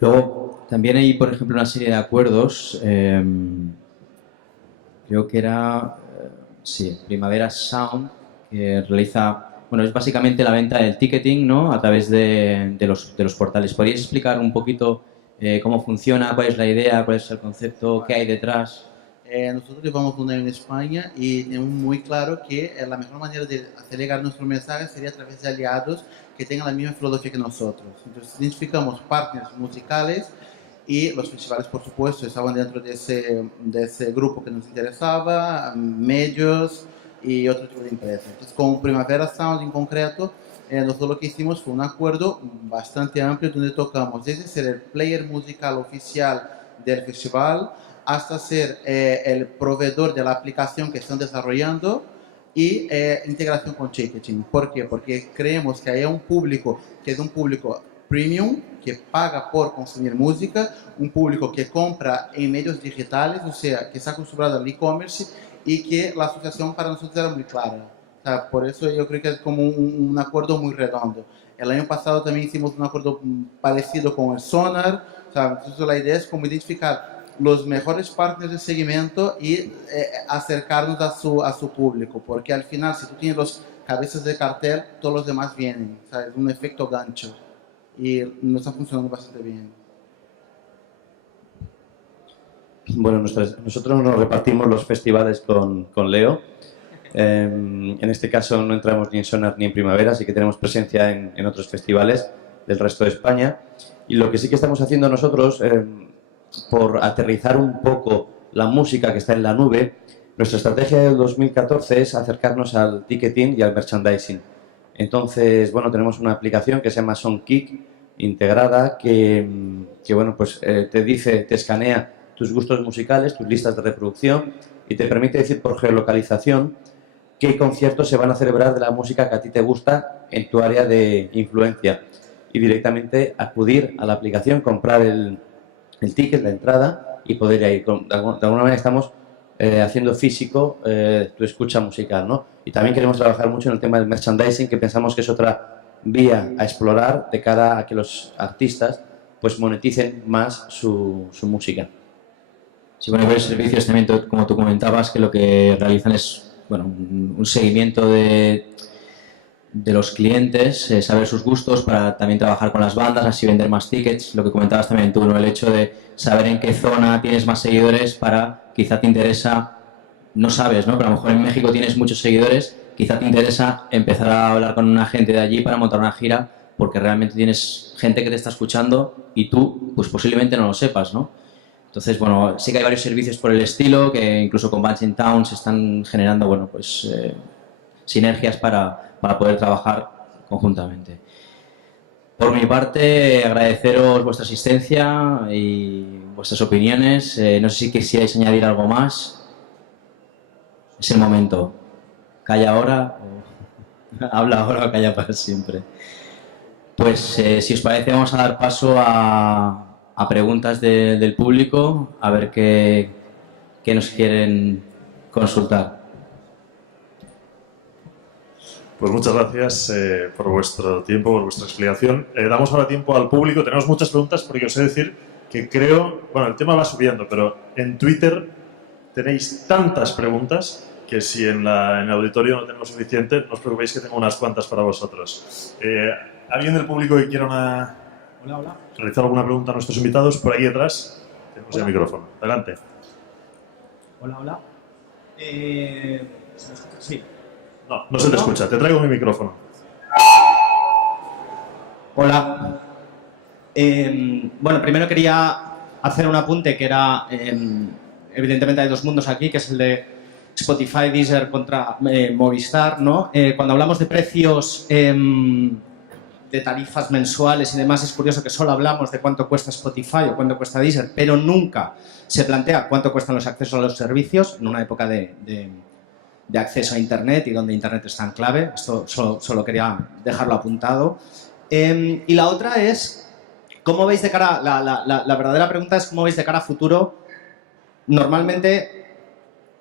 Luego, también hay, por ejemplo, una serie de acuerdos, creo que era, sí, Primavera Sound, que realiza, bueno, es básicamente la venta del ticketing, ¿no?, a través de los portales. ¿Podríais explicar un poquito cómo funciona, cuál es la idea, cuál es el concepto, qué hay detrás? Nosotros llevamos un año en España y tenemos muy claro que la mejor manera de hacer llegar nuestro mensaje sería a través de aliados que tengan la misma filosofía que nosotros. Entonces, identificamos partners musicales y los festivales, por supuesto, estaban dentro de ese grupo que nos interesaba, medios y otro tipo de empresas. Entonces, con Primavera Sound en concreto, nosotros lo que hicimos fue un acuerdo bastante amplio donde tocamos desde ser el player musical oficial del festival hasta ser el proveedor de la aplicación que están desarrollando y integración con ticketing. ¿Por qué? Porque creemos que hay un público que es un público premium, que paga por consumir música, un público que compra en medios digitales, o sea, que está acostumbrado al e-commerce y que la asociación para nosotros era muy clara. O sea, por eso yo creo que es como un acuerdo muy redondo. El año pasado también hicimos un acuerdo parecido con el Sonar. O sea, entonces la idea es como identificar los mejores partners de seguimiento y acercarnos a su público, porque al final si tú tienes los cabezas de cartel, todos los demás vienen. O sea, es un efecto gancho y nos está funcionando bastante bien. Bueno, nosotros nos repartimos los festivales con Leo. En este caso no entramos ni en Sonar ni en Primavera, así que tenemos presencia en otros festivales del resto de España. Y lo que sí que estamos haciendo nosotros, por aterrizar un poco la música que está en la nube, nuestra estrategia del 2014 es acercarnos al ticketing y al merchandising. Entonces, bueno, tenemos una aplicación que se llama Songkick integrada que bueno, pues te escanea tus gustos musicales, tus listas de reproducción y te permite decir por geolocalización qué conciertos se van a celebrar de la música que a ti te gusta en tu área de influencia y directamente acudir a la aplicación, comprar el ticket, la entrada y poder ir. De alguna manera estamos haciendo físico tu escucha musical, ¿no? Y también queremos trabajar mucho en el tema del merchandising, que pensamos que es otra vía a explorar de cara a que los artistas pues moneticen más su música. Sí, bueno, varios servicios también, como tú comentabas, que lo que realizan es, bueno, un seguimiento de los clientes, saber sus gustos para también trabajar con las bandas, así vender más tickets. Lo que comentabas también tú, ¿no?, el hecho de saber en qué zona tienes más seguidores para, quizá te interesa, no sabes, ¿no?, pero a lo mejor en México tienes muchos seguidores, quizá te interesa empezar a hablar con una gente de allí para montar una gira porque realmente tienes gente que te está escuchando y tú, pues posiblemente no lo sepas, ¿no? Entonces, bueno, sí que hay varios servicios por el estilo que incluso con Bands in Town se están generando, bueno, pues sinergias para poder trabajar conjuntamente. Por mi parte, agradeceros vuestra asistencia y vuestras opiniones. No sé si quisierais añadir algo más. Es el momento. Calla ahora o habla ahora o calla para siempre. Pues si os parece, vamos a dar paso a preguntas del público, a ver qué nos quieren consultar. Pues muchas gracias por vuestro tiempo, por vuestra explicación. Damos ahora tiempo al público. Tenemos muchas preguntas porque os he de decir que creo, bueno, el tema va subiendo, pero en Twitter tenéis tantas preguntas que si en el auditorio no tenemos suficiente, no os preocupéis que tengo unas cuantas para vosotros. ¿Alguien del público que quiera realizar alguna pregunta a nuestros invitados? Por aquí detrás tenemos el micrófono. Adelante. Hola. ¿Se me escucha? Sí. No se te escucha. Te traigo mi micrófono. Hola. Bueno, primero quería hacer un apunte que era, evidentemente hay dos mundos aquí, que es el de Spotify, Deezer contra Movistar, ¿no? Cuando hablamos de precios de tarifas mensuales y demás, es curioso que solo hablamos de cuánto cuesta Spotify o cuánto cuesta Deezer, pero nunca se plantea cuánto cuestan los accesos a los servicios en una época de acceso a Internet y donde Internet es tan clave. Esto solo quería dejarlo apuntado. Y la otra es, ¿cómo veis de cara, la verdadera pregunta es, ¿cómo veis de cara a futuro? Normalmente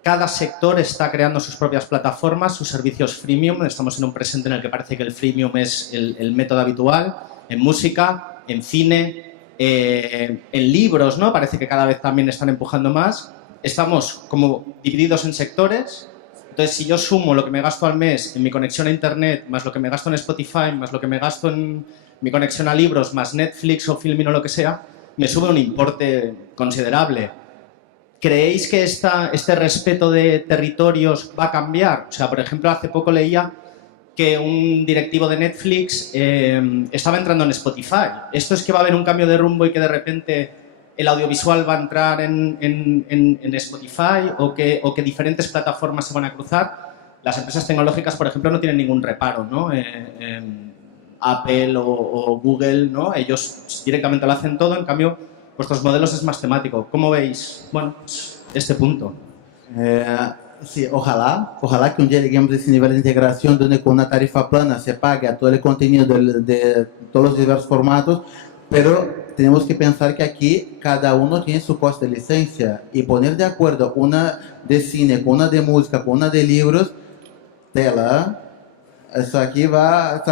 cada sector está creando sus propias plataformas, sus servicios freemium. Estamos en un presente en el que parece que el freemium es el método habitual, en música, en cine, en libros, ¿no? Parece que cada vez también están empujando más. Estamos como divididos en sectores. Entonces, si yo sumo lo que me gasto al mes en mi conexión a Internet, más lo que me gasto en Spotify, más lo que me gasto en mi conexión a libros, más Netflix o Filmin o lo que sea, me sube un importe considerable. ¿Creéis que este respeto de territorios va a cambiar? O sea, por ejemplo, hace poco leía que un directivo de Netflix estaba entrando en Spotify. ¿Esto es que va a haber un cambio de rumbo y que de repente el audiovisual va a entrar en Spotify o que diferentes plataformas se van a cruzar? Las empresas tecnológicas, por ejemplo, no tienen ningún reparo, ¿no? Apple o Google, ¿no? Ellos directamente lo hacen todo, en cambio vuestros modelos es más temático. ¿Cómo veis, bueno, este punto? Sí, ojalá que un día lleguemos a ese nivel de integración donde con una tarifa plana se pague a todo el contenido de todos los diversos formatos, pero tenemos que pensar que aquí cada uno tiene su coste de licencia y poner de acuerdo una de cine con una de música, con una de libros, tela, eso aquí va a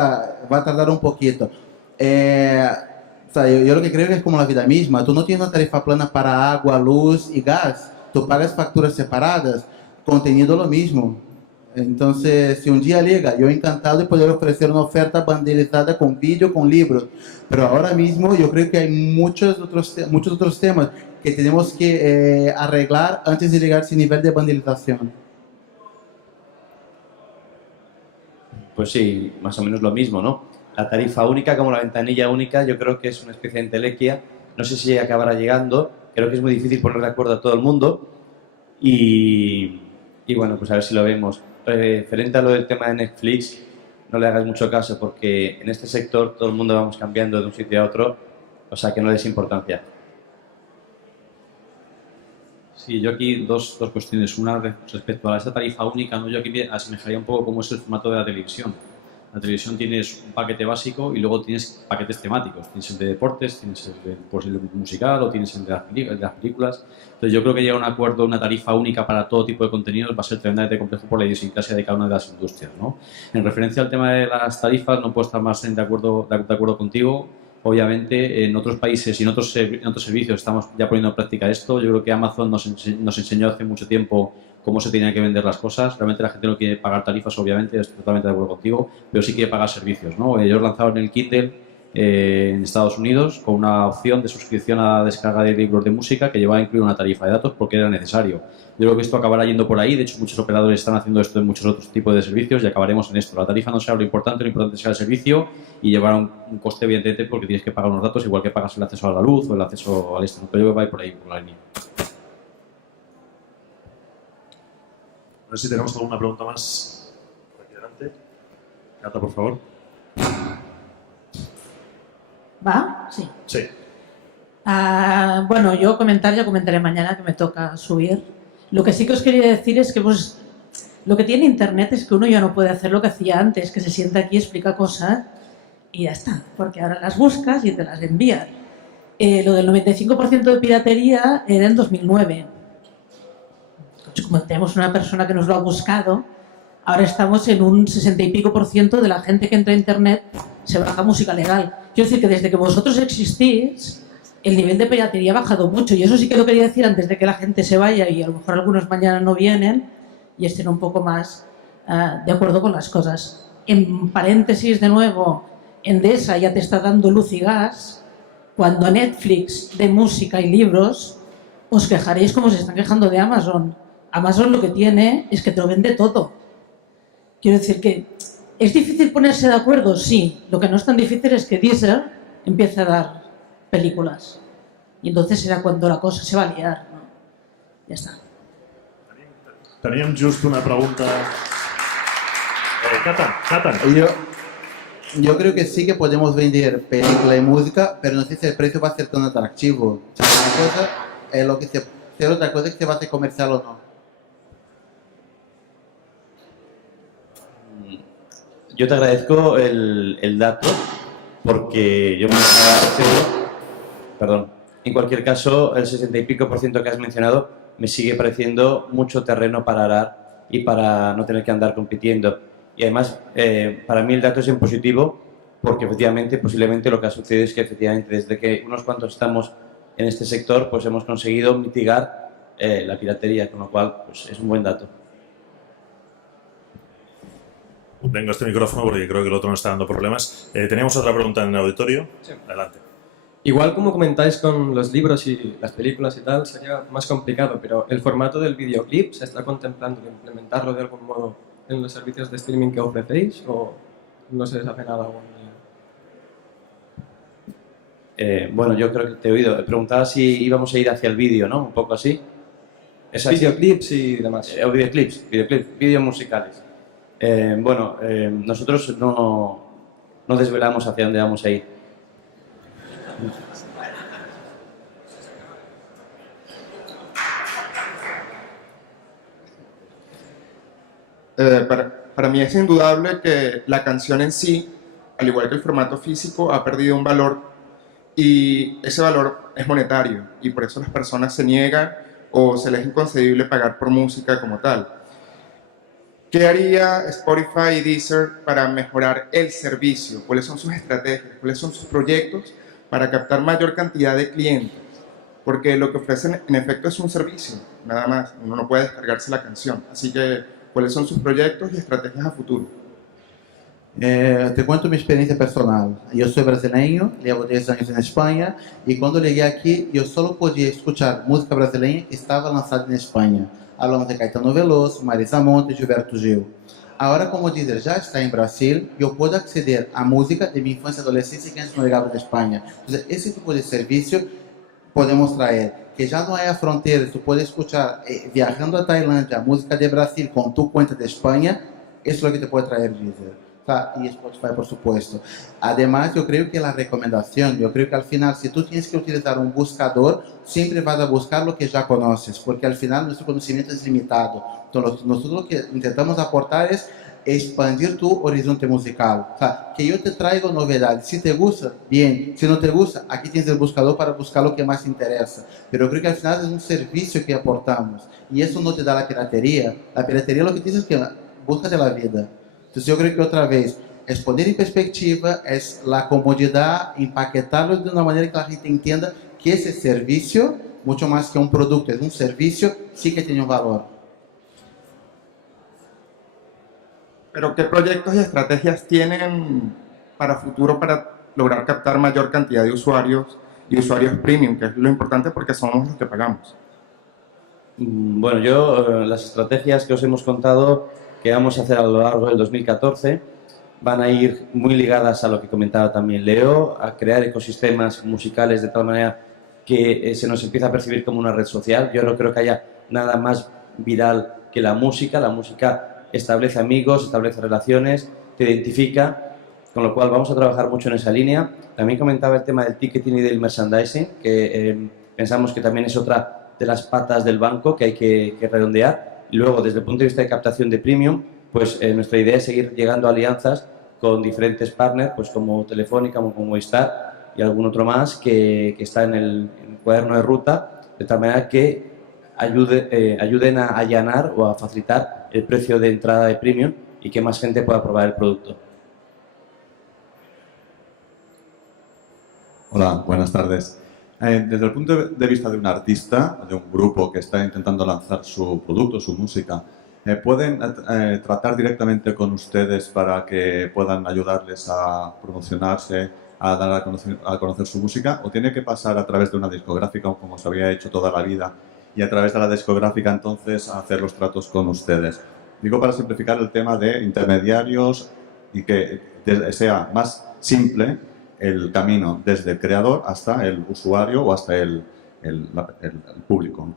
tardar un poquito. O sea, yo lo que creo que es como la vida misma. Tú no tienes una tarifa plana para agua, luz y gas. Tú pagas facturas separadas, contenido lo mismo. Entonces, si un día llega, yo encantado de poder ofrecer una oferta banderizada con vídeo, con libros. Pero ahora mismo yo creo que hay muchos otros temas que tenemos que arreglar antes de llegar a ese nivel de banderización. Pues sí, más o menos lo mismo, ¿no? La tarifa única, como la ventanilla única, yo creo que es una especie de entelequia. No sé si acabará llegando. Creo que es muy difícil poner de acuerdo a todo el mundo. Y bueno, pues a ver si lo vemos. Referente a lo del tema de Netflix, no le hagas mucho caso porque en este sector todo el mundo vamos cambiando de un sitio a otro, o sea que no le des importancia. Sí, yo aquí dos cuestiones. Una respecto a esta tarifa única, ¿no? Yo aquí me asemejaría un poco cómo es el formato de la televisión. La televisión tienes un paquete básico y luego tienes paquetes temáticos. Tienes el de deportes, tienes el musical o tienes el de las películas. Entonces yo creo que llegar a un acuerdo, una tarifa única para todo tipo de contenidos va a ser tremendamente complejo por la idiosincrasia de cada una de las industrias, ¿no? En referencia al tema de las tarifas, no puedo estar más de acuerdo contigo. Obviamente, en otros países y en otros servicios estamos ya poniendo en práctica esto. Yo creo que Amazon nos enseñó hace mucho tiempo cómo se tenían que vender las cosas. Realmente la gente no quiere pagar tarifas, obviamente, estoy totalmente de acuerdo contigo, pero sí quiere pagar servicios, ¿no? Ellos lanzaron el Kindle en Estados Unidos con una opción de suscripción a la descarga de libros de música que llevaba a incluir una tarifa de datos porque era necesario. Yo creo que esto acabará yendo por ahí. De hecho, muchos operadores están haciendo esto en muchos otros tipos de servicios y acabaremos en esto. La tarifa no será lo importante será el servicio y llevará un coste, evidentemente, porque tienes que pagar unos datos igual que pagas el acceso a la luz o el acceso al esto. Pero yo creo que va a ir por ahí, por la línea. No sé si tenemos alguna pregunta más. Por aquí adelante. Cata, por favor. ¿Va? Sí. Sí. Bueno, yo comentaré mañana que me toca subir. Lo que sí que os quería decir es que pues, lo que tiene Internet es que uno ya no puede hacer lo que hacía antes, que se sienta aquí, explica cosas y ya está, porque ahora las buscas y te las envían. Lo del 95% de piratería era en 2009. Como tenemos una persona que nos lo ha buscado, ahora estamos en un 60 y pico % de la gente que entra a Internet se baja música legal. Quiero decir que desde que vosotros existís, el nivel de piratería ha bajado mucho. Y eso sí que lo quería decir antes de que la gente se vaya y a lo mejor algunos mañana no vienen y estén un poco más de acuerdo con las cosas. En paréntesis, de nuevo, Endesa ya te está dando luz y gas. Cuando Netflix de música y libros, os quejaréis como se están quejando de Amazon. Amazon lo que tiene es que te lo vende todo. Quiero decir que ¿Es difícil ponerse de acuerdo? Sí. Lo que no es tan difícil es que Deezer empiece a dar películas. Y entonces será cuando la cosa se va a liar, ¿no? Ya está. Teníem just una pregunta... Catan. Yo creo que sí que podemos vender película y música, pero no sé si el precio va a ser tan atractivo. O sea, una cosa es lo que se... Pero otra cosa es que se va a hacer comercial o no. Yo te agradezco el dato porque yo me perdón. En cualquier caso, el 60 y pico % que has mencionado me sigue pareciendo mucho terreno para arar y para no tener que andar compitiendo. Y además, para mí el dato es en positivo porque efectivamente, posiblemente lo que ha sucedido es que efectivamente desde que unos cuantos estamos en este sector, pues hemos conseguido mitigar la piratería, con lo cual pues, es un buen dato. Vengo a este micrófono porque creo que el otro no está dando problemas. Teníamos otra pregunta en el auditorio. Sí. Adelante. Igual como comentáis con los libros y las películas y tal, sería más complicado, pero el formato del videoclip, ¿se está contemplando implementarlo de algún modo en los servicios de streaming que ofrecéis o no se sabe nada aún? Bueno, yo creo que te he oído. Preguntaba si íbamos a ir hacia el vídeo, ¿no? Un poco así. Videoclips y demás. Videoclips, vídeos musicales. Bueno, nosotros no desvelamos hacia dónde vamos a ir. Para mí es indudable que la canción en sí, al igual que el formato físico, ha perdido un valor y ese valor es monetario y por eso las personas se niegan o se les es inconcebible pagar por música como tal. ¿Qué haría Spotify y Deezer para mejorar el servicio? ¿Cuáles son sus estrategias? ¿Cuáles son sus proyectos para captar mayor cantidad de clientes? Porque lo que ofrecen en efecto es un servicio, nada más. Uno no puede descargarse la canción. Así que, ¿cuáles son sus proyectos y estrategias a futuro? Te cuento mi experiencia personal. Yo soy brasileño, llevo 10 años en España y cuando llegué aquí yo solo podía escuchar música brasileña que estaba lanzada en España. Hablamos de Caetano Veloso, Marisa Monte, Gilberto Gil. Ahora, como Deezer ya está en Brasil, yo puedo acceder a música de mi infancia y adolescencia que antes no llegaba de España. Entonces, ese tipo de servicio podemos traer, que ya no haya fronteras, tú puedes escuchar viajando a Tailandia música de Brasil con tu cuenta de España, eso es lo que te puede traer Deezer. Y Spotify, por supuesto. Además, yo creo que la recomendación, yo creo que al final, si tú tienes que utilizar un buscador, siempre vas a buscar lo que ya conoces, porque al final nuestro conocimiento es limitado. Entonces, nosotros lo que intentamos aportar es expandir tu horizonte musical. O sea, que yo te traigo novedades. Si te gusta, bien. Si no te gusta, aquí tienes el buscador para buscar lo que más te interesa. Pero creo que al final es un servicio que aportamos. Y eso no te da la piratería. La piratería lo que dice es que búscate la vida. Entonces yo creo que otra vez es poner en perspectiva, es la comodidad, empaquetarlo de una manera que la gente entienda que ese servicio, mucho más que un producto, es un servicio, sí que tiene un valor. Pero ¿qué proyectos y estrategias tienen para futuro para lograr captar mayor cantidad de usuarios y usuarios premium, que es lo importante porque somos los que pagamos? Bueno, las estrategias que os hemos contado que vamos a hacer a lo largo del 2014 van a ir muy ligadas a lo que comentaba también Leo, a crear ecosistemas musicales de tal manera que se nos empieza a percibir como una red social. Yo no creo que haya nada más viral que la música. La música establece amigos, establece relaciones, te identifica, con lo cual vamos a trabajar mucho en esa línea. También comentaba el tema del ticketing y del merchandising, que pensamos que también es otra de las patas del banco que hay que redondear. Y luego, desde el punto de vista de captación de premium, pues nuestra idea es seguir llegando a alianzas con diferentes partners, pues como Telefónica, como Movistar y algún otro más que está en el cuaderno de ruta, de tal manera que ayuden a allanar o a facilitar el precio de entrada de premium y que más gente pueda probar el producto. Hola, buenas tardes. Desde el punto de vista de un artista, de un grupo que está intentando lanzar su producto, su música, ¿pueden tratar directamente con ustedes para que puedan ayudarles a promocionarse, a dar a conocer su música? ¿O tiene que pasar a través de una discográfica, como se había hecho toda la vida, y a través de la discográfica entonces hacer los tratos con ustedes? Digo para simplificar el tema de intermediarios y que sea más simple el camino desde el creador hasta el usuario o hasta el público.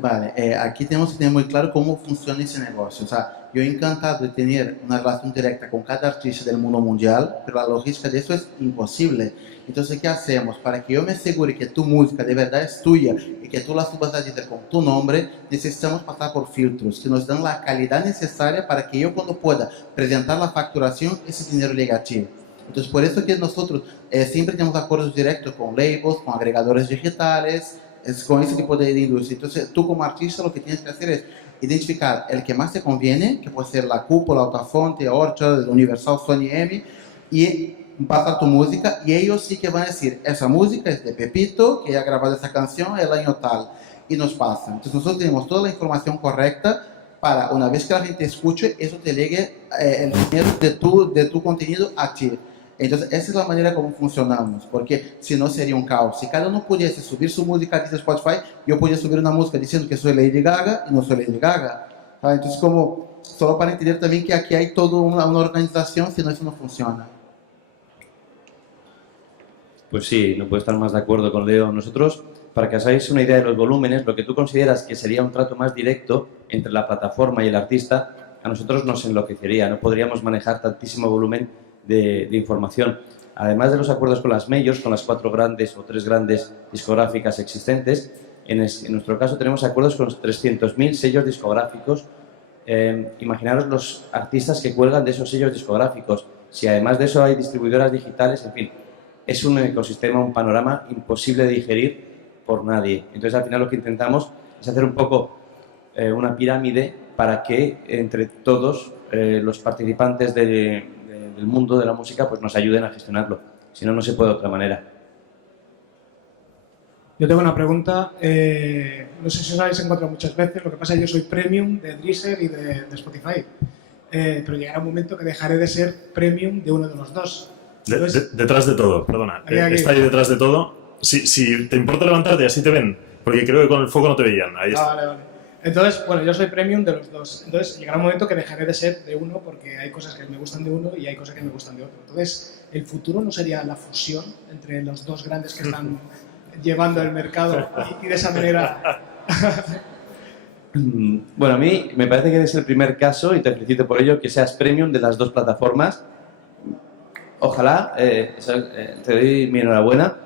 Vale, aquí tenemos que tener muy claro cómo funciona ese negocio. O sea, yo encantado de tener una relación directa con cada artista del mundo mundial, pero la logística de eso es imposible. Entonces, ¿qué hacemos? Para que yo me asegure que tu música de verdad es tuya y que tú la subas a Deezer con tu nombre, necesitamos pasar por filtros que nos dan la calidad necesaria para que yo, cuando pueda presentar la facturación, ese dinero llegue a ti. Entonces, por eso que nosotros siempre tenemos acuerdos directos con labels, con agregadores digitales, con ese tipo de industria. Entonces, tú como artista lo que tienes que hacer es identificar el que más te conviene, que puede ser la Cúpula, Altafonte, Orchard, Universal, Sony M, y pasar tu música, y ellos sí que van a decir, esa música es de Pepito, que ha grabado esa canción el año tal, y nos pasan. Entonces, nosotros tenemos toda la información correcta para, una vez que la gente escuche, eso te llegue el dinero de tu contenido a ti. Entonces, esa es la manera como funcionamos, porque si no sería un caos. Si cada uno pudiese subir su música a Spotify, yo podía subir una música diciendo que soy Lady Gaga y no soy Lady Gaga. Entonces, como, solo para entender también que aquí hay toda una organización, si no, eso no funciona. Pues sí, no puedo estar más de acuerdo con Leo. Nosotros, para que os hagáis una idea de los volúmenes, lo que tú consideras que sería un trato más directo entre la plataforma y el artista, a nosotros nos enloquecería. No podríamos manejar tantísimo volumen de información. Además de los acuerdos con las majors, con las 4 grandes o 3 grandes discográficas existentes, en nuestro caso tenemos acuerdos con 300.000 sellos discográficos. Imaginaros los artistas que cuelgan de esos sellos discográficos. Si además de eso hay distribuidoras digitales, en fin, es un ecosistema, un panorama imposible de digerir por nadie. Entonces, al final lo que intentamos es hacer un poco una pirámide para que entre todos los participantes del mundo de la música pues nos ayuden a gestionarlo. Si no, no se puede de otra manera. Yo tengo una pregunta. No sé si os habéis encontrado muchas veces. Lo que pasa es que yo soy premium de Deezer y de Spotify. Pero llegará un momento que dejaré de ser premium de uno de los dos. Detrás de todo, perdona. Aquí. Está ahí detrás de todo. Si te importa levantarte, así te ven. Porque creo que con el foco no te veían. Ahí está. Vale. Entonces, bueno, yo soy premium de los dos. Entonces, llegará un momento que dejaré de ser de uno porque hay cosas que me gustan de uno y hay cosas que me gustan de otro. Entonces, ¿el futuro no sería la fusión entre los dos grandes que están llevando el mercado y de esa manera? Bueno, a mí me parece que eres el primer caso, y te felicito por ello, que seas premium de las dos plataformas. Ojalá, te doy mi enhorabuena.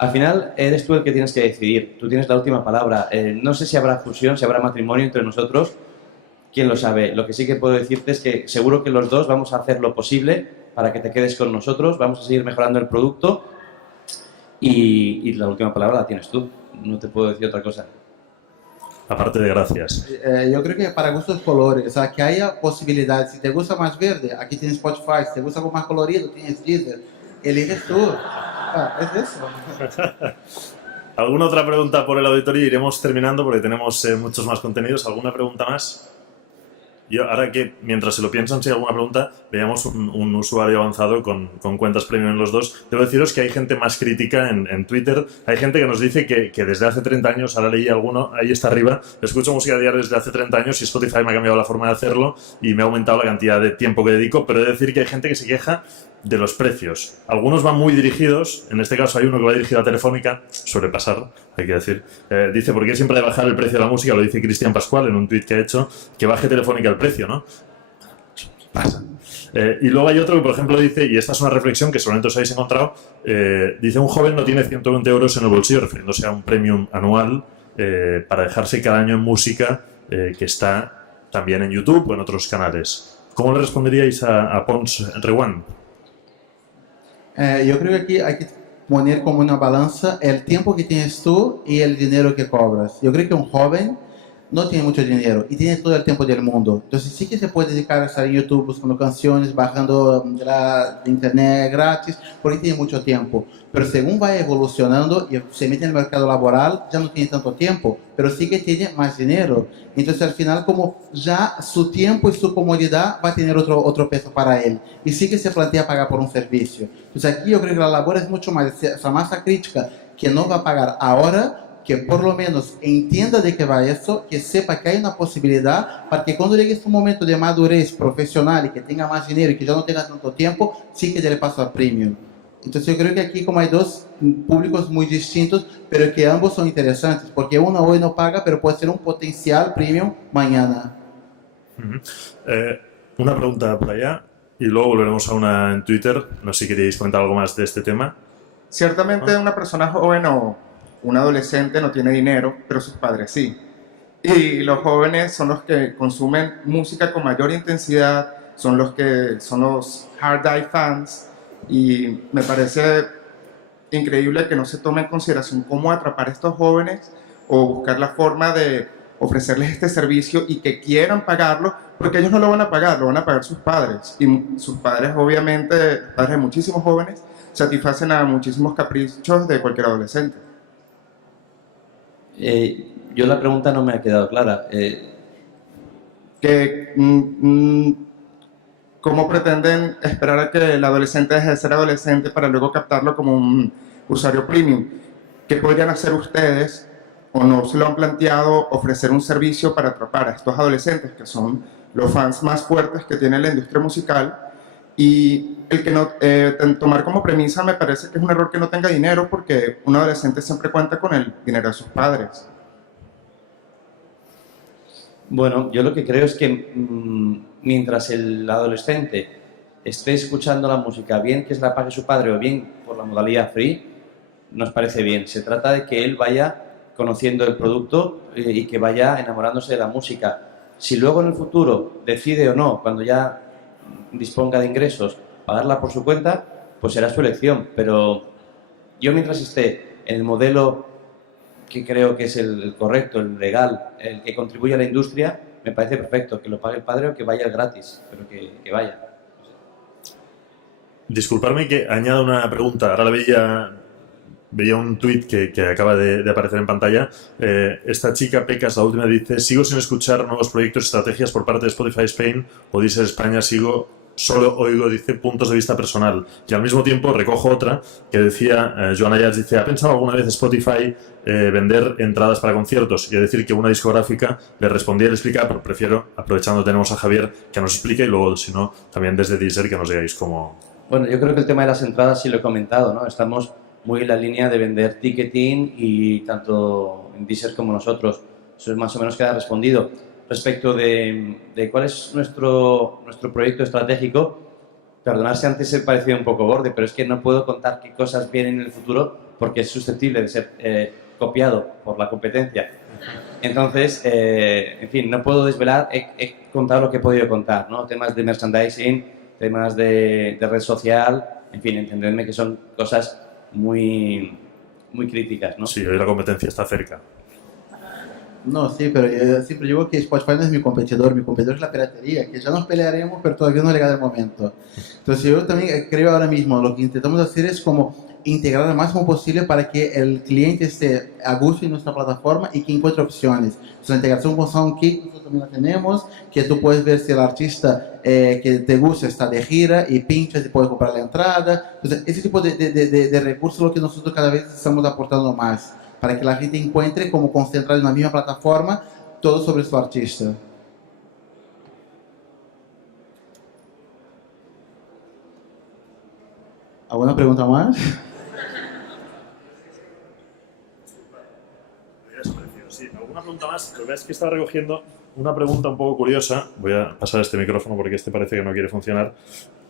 Al final, eres tú el que tienes que decidir. Tú tienes la última palabra. No sé si habrá fusión, si habrá matrimonio entre nosotros. ¿Quién lo sabe? Lo que sí que puedo decirte es que seguro que los dos vamos a hacer lo posible para que te quedes con nosotros. Vamos a seguir mejorando el producto. Y la última palabra la tienes tú. No te puedo decir otra cosa. Aparte de gracias. Yo creo que para gustos colores, o sea, que haya posibilidades. Si te gusta más verde, aquí tienes Spotify. Si te gusta algo más colorido, tienes Deezer. Eliges tú. Es eso. ¿Alguna otra pregunta por el auditorio? Iremos terminando porque tenemos muchos más contenidos. ¿Alguna pregunta más? Yo, ahora que mientras se lo piensan, si hay alguna pregunta, veamos un usuario avanzado con cuentas premium en los dos. Debo deciros que hay gente más crítica en Twitter. Hay gente que nos dice que desde hace 30 años, ahora leí alguno, ahí está arriba, escucho música diaria desde hace 30 años y Spotify me ha cambiado la forma de hacerlo y me ha aumentado la cantidad de tiempo que dedico, pero he de decir que hay gente que se queja de los precios. Algunos van muy dirigidos, en este caso hay uno que va dirigido a Telefónica, suele pasar, hay que decir. Dice, ¿por qué siempre hay que bajar el precio de la música? Lo dice Cristian Pascual en un tuit que ha hecho, que baje Telefónica el precio, ¿no? Pasa. Y luego hay otro que, por ejemplo, dice, y esta es una reflexión que seguramente os habéis encontrado, dice, un joven no tiene 120 euros en el bolsillo, refiriéndose a un premium anual para dejarse cada año en música que está también en YouTube o en otros canales. ¿Cómo le responderíais a Pons Rewan? Yo creo que aquí hay que poner como una balanza el tiempo que tienes tú y el dinero que cobras. Yo creo que un joven no tiene mucho dinero y tiene todo el tiempo del mundo. Entonces sí que se puede dedicar a estar en YouTube buscando canciones, bajando de internet gratis, porque tiene mucho tiempo. Pero según va evolucionando y se mete en el mercado laboral, ya no tiene tanto tiempo, pero sí que tiene más dinero. Entonces al final como ya su tiempo y su comodidad va a tener otro peso para él. Y sí que se plantea pagar por un servicio. Entonces aquí yo creo que la labor es mucho más, esa masa crítica que no va a pagar ahora, que por lo menos entienda de qué va eso, que sepa que hay una posibilidad para que cuando llegue su momento de madurez profesional y que tenga más dinero y que ya no tenga tanto tiempo, sí que dé el paso al premium. Entonces yo creo que aquí como hay dos públicos muy distintos, pero que ambos son interesantes, porque uno hoy no paga, pero puede ser un potencial premium mañana. Una pregunta por allá y luego volveremos a una en Twitter. No sé si queréis comentar algo más de este tema. Ciertamente una persona joven o un adolescente no tiene dinero, pero sus padres sí. Y los jóvenes son los que consumen música con mayor intensidad, son los hard die fans, y me parece increíble que no se tome en consideración cómo atrapar a estos jóvenes o buscar la forma de ofrecerles este servicio y que quieran pagarlo, porque ellos no lo van a pagar, lo van a pagar sus padres. Y sus padres, obviamente, padres de muchísimos jóvenes, satisfacen a muchísimos caprichos de cualquier adolescente. Yo la pregunta no me ha quedado clara. ¿Cómo pretenden esperar a que el adolescente deje de ser adolescente para luego captarlo como un usuario premium? ¿Qué podrían hacer ustedes, o no se lo han planteado, ofrecer un servicio para atrapar a estos adolescentes, que son los fans más fuertes que tiene la industria musical? Y el que no tomar como premisa me parece que es un error que no tenga dinero, porque un adolescente siempre cuenta con el dinero de sus padres. Bueno, yo lo que creo es que mientras el adolescente esté escuchando la música, bien que la pague su padre o bien por la modalidad free, nos parece bien. Se trata de que él vaya conociendo el producto y que vaya enamorándose de la música. Si luego en el futuro decide o no, cuando ya disponga de ingresos, pagarla por su cuenta, pues será su elección. Pero yo, mientras esté en el modelo que creo que es el correcto, el legal, el que contribuye a la industria, me parece perfecto, que lo pague el padre o que vaya el gratis, pero que vaya. Disculparme que añada una pregunta. Ahora veía un tuit que acaba de aparecer en pantalla. Esta chica, Pecas, la última, dice: sigo sin escuchar nuevos proyectos y estrategias por parte de Spotify Spain o Deezer España, solo oigo, dice, puntos de vista personal. Y al mismo tiempo recojo otra que decía, Joana Yats dice: ¿ha pensado alguna vez Spotify vender entradas para conciertos? Y a decir que una discográfica le respondía y le explicaba, pero prefiero, aprovechando tenemos a Javier, que nos explique, y luego, si no, también desde Deezer que nos digáis cómo... Bueno, yo creo que el tema de las entradas sí lo he comentado, ¿no? Estamos muy en la línea de vender ticketing, y tanto en Deezer como nosotros. Eso más o menos queda respondido. Respecto de cuál es nuestro proyecto estratégico, perdonad si antes he parecido un poco borde, pero es que no puedo contar qué cosas vienen en el futuro porque es susceptible de ser copiado por la competencia. Entonces, en fin, no puedo desvelar, he contado lo que he podido contar, ¿no? Temas de merchandising, temas de red social, en fin, entendedme que son cosas muy críticas, ¿no? Sí, hoy la competencia está cerca. No, sí, pero yo siempre digo que Spotify no es mi competidor es la piratería, que ya nos pelearemos, pero todavía no ha llegado el momento. Entonces yo también creo ahora mismo, lo que intentamos hacer es como integrar lo máximo posible para que el cliente esté a gusto en nuestra plataforma y que encuentre opciones. Entonces, la integración con SoundKick nosotros también la tenemos, que tú puedes ver si el artista que te gusta está de gira y pinchas y puedes comprar la entrada. Entonces, ese tipo de recursos es lo que nosotros cada vez estamos aportando más, para que la gente encuentre como concentrado en la misma plataforma todo sobre su artista. ¿Alguna pregunta más? Sí, alguna pregunta más. Lo que es que estaba recogiendo una pregunta un poco curiosa. Voy a pasar este micrófono porque este parece que no quiere funcionar.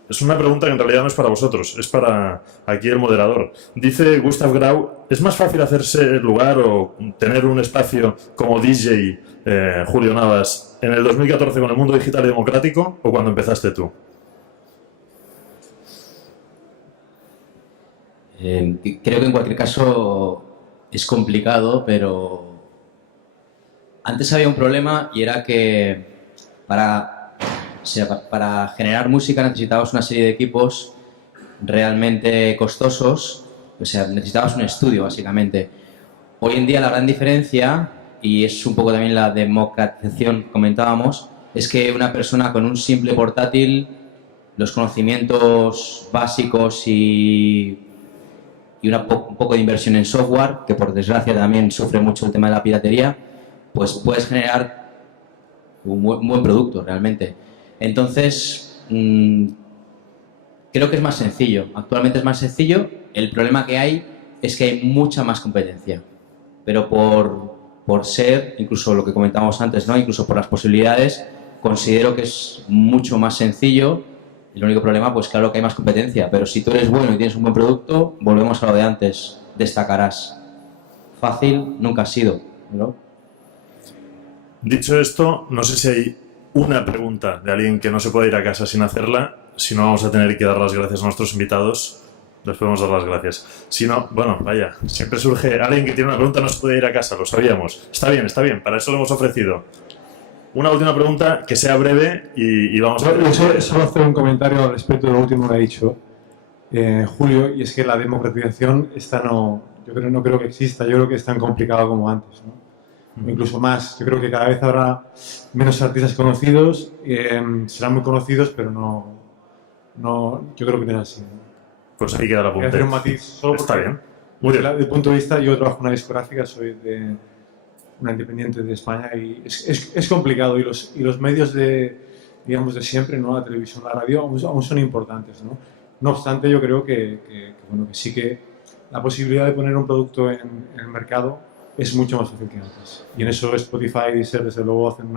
Es una pregunta que en realidad no es para vosotros, es para aquí el moderador. Dice Gustav Grau: ¿es más fácil hacerse lugar o tener un espacio como DJ, Julio Navas, en el 2014 con el mundo digital y democrático, o cuando empezaste tú? Creo que en cualquier caso es complicado, pero antes había un problema, y era que para generar música necesitabas una serie de equipos realmente costosos, o sea, necesitabas un estudio básicamente. Hoy en día la gran diferencia, y es un poco también la democratización que comentábamos, es que una persona con un simple portátil, los conocimientos básicos y y un poco de inversión en software, que por desgracia también sufre mucho el tema de la piratería, pues puedes generar un buen producto realmente. Entonces, creo que es más sencillo. Actualmente es más sencillo. El problema que hay es que hay mucha más competencia. Pero por ser, incluso lo que comentábamos antes, ¿no? Incluso por las posibilidades, considero que es mucho más sencillo. El único problema, pues claro que hay más competencia, pero si tú eres bueno y tienes un buen producto, volvemos a lo de antes, destacarás. Fácil nunca ha sido, ¿no? Dicho esto, no sé si hay una pregunta de alguien que no se puede ir a casa sin hacerla. Si no, vamos a tener que dar las gracias a nuestros invitados. Les podemos dar las gracias. Si no, bueno, vaya, siempre surge alguien que tiene una pregunta, no se puede ir a casa, lo sabíamos. Está bien, para eso lo hemos ofrecido. Una última pregunta, que sea breve y vamos a ver. Solo hacer un comentario al respecto de lo último que ha dicho Julio, y es que la democratización no creo que exista. Yo creo que es tan complicado como antes, ¿no? Incluso más. Yo creo que cada vez habrá menos artistas conocidos, serán muy conocidos, pero yo creo que no es así, ¿no? Pues ahí queda la punta. Voy a hacer un matiz solo Está porque, bien. Muy bien. desde el punto de vista, yo trabajo en una discográfica, soy de una independiente de España y es complicado, y los medios de siempre, ¿no? La televisión, la radio, aún son importantes, ¿no? No obstante, yo creo que sí que la posibilidad de poner un producto en el mercado es mucho más fácil que antes. Y en eso Spotify y Deezer, desde luego, hacen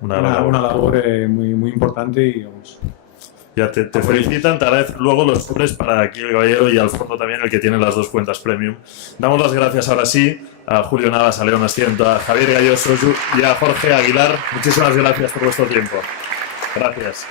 una labor muy importante y vamos. Ya te felicitan, te agradecen luego los pobres para aquí el caballero y al fondo también el que tiene las dos cuentas premium. Damos las gracias ahora sí a Julio Navas, a León Asiento, a Javier Galloso y a Jorge Aguilar. Muchísimas gracias por vuestro tiempo. Gracias.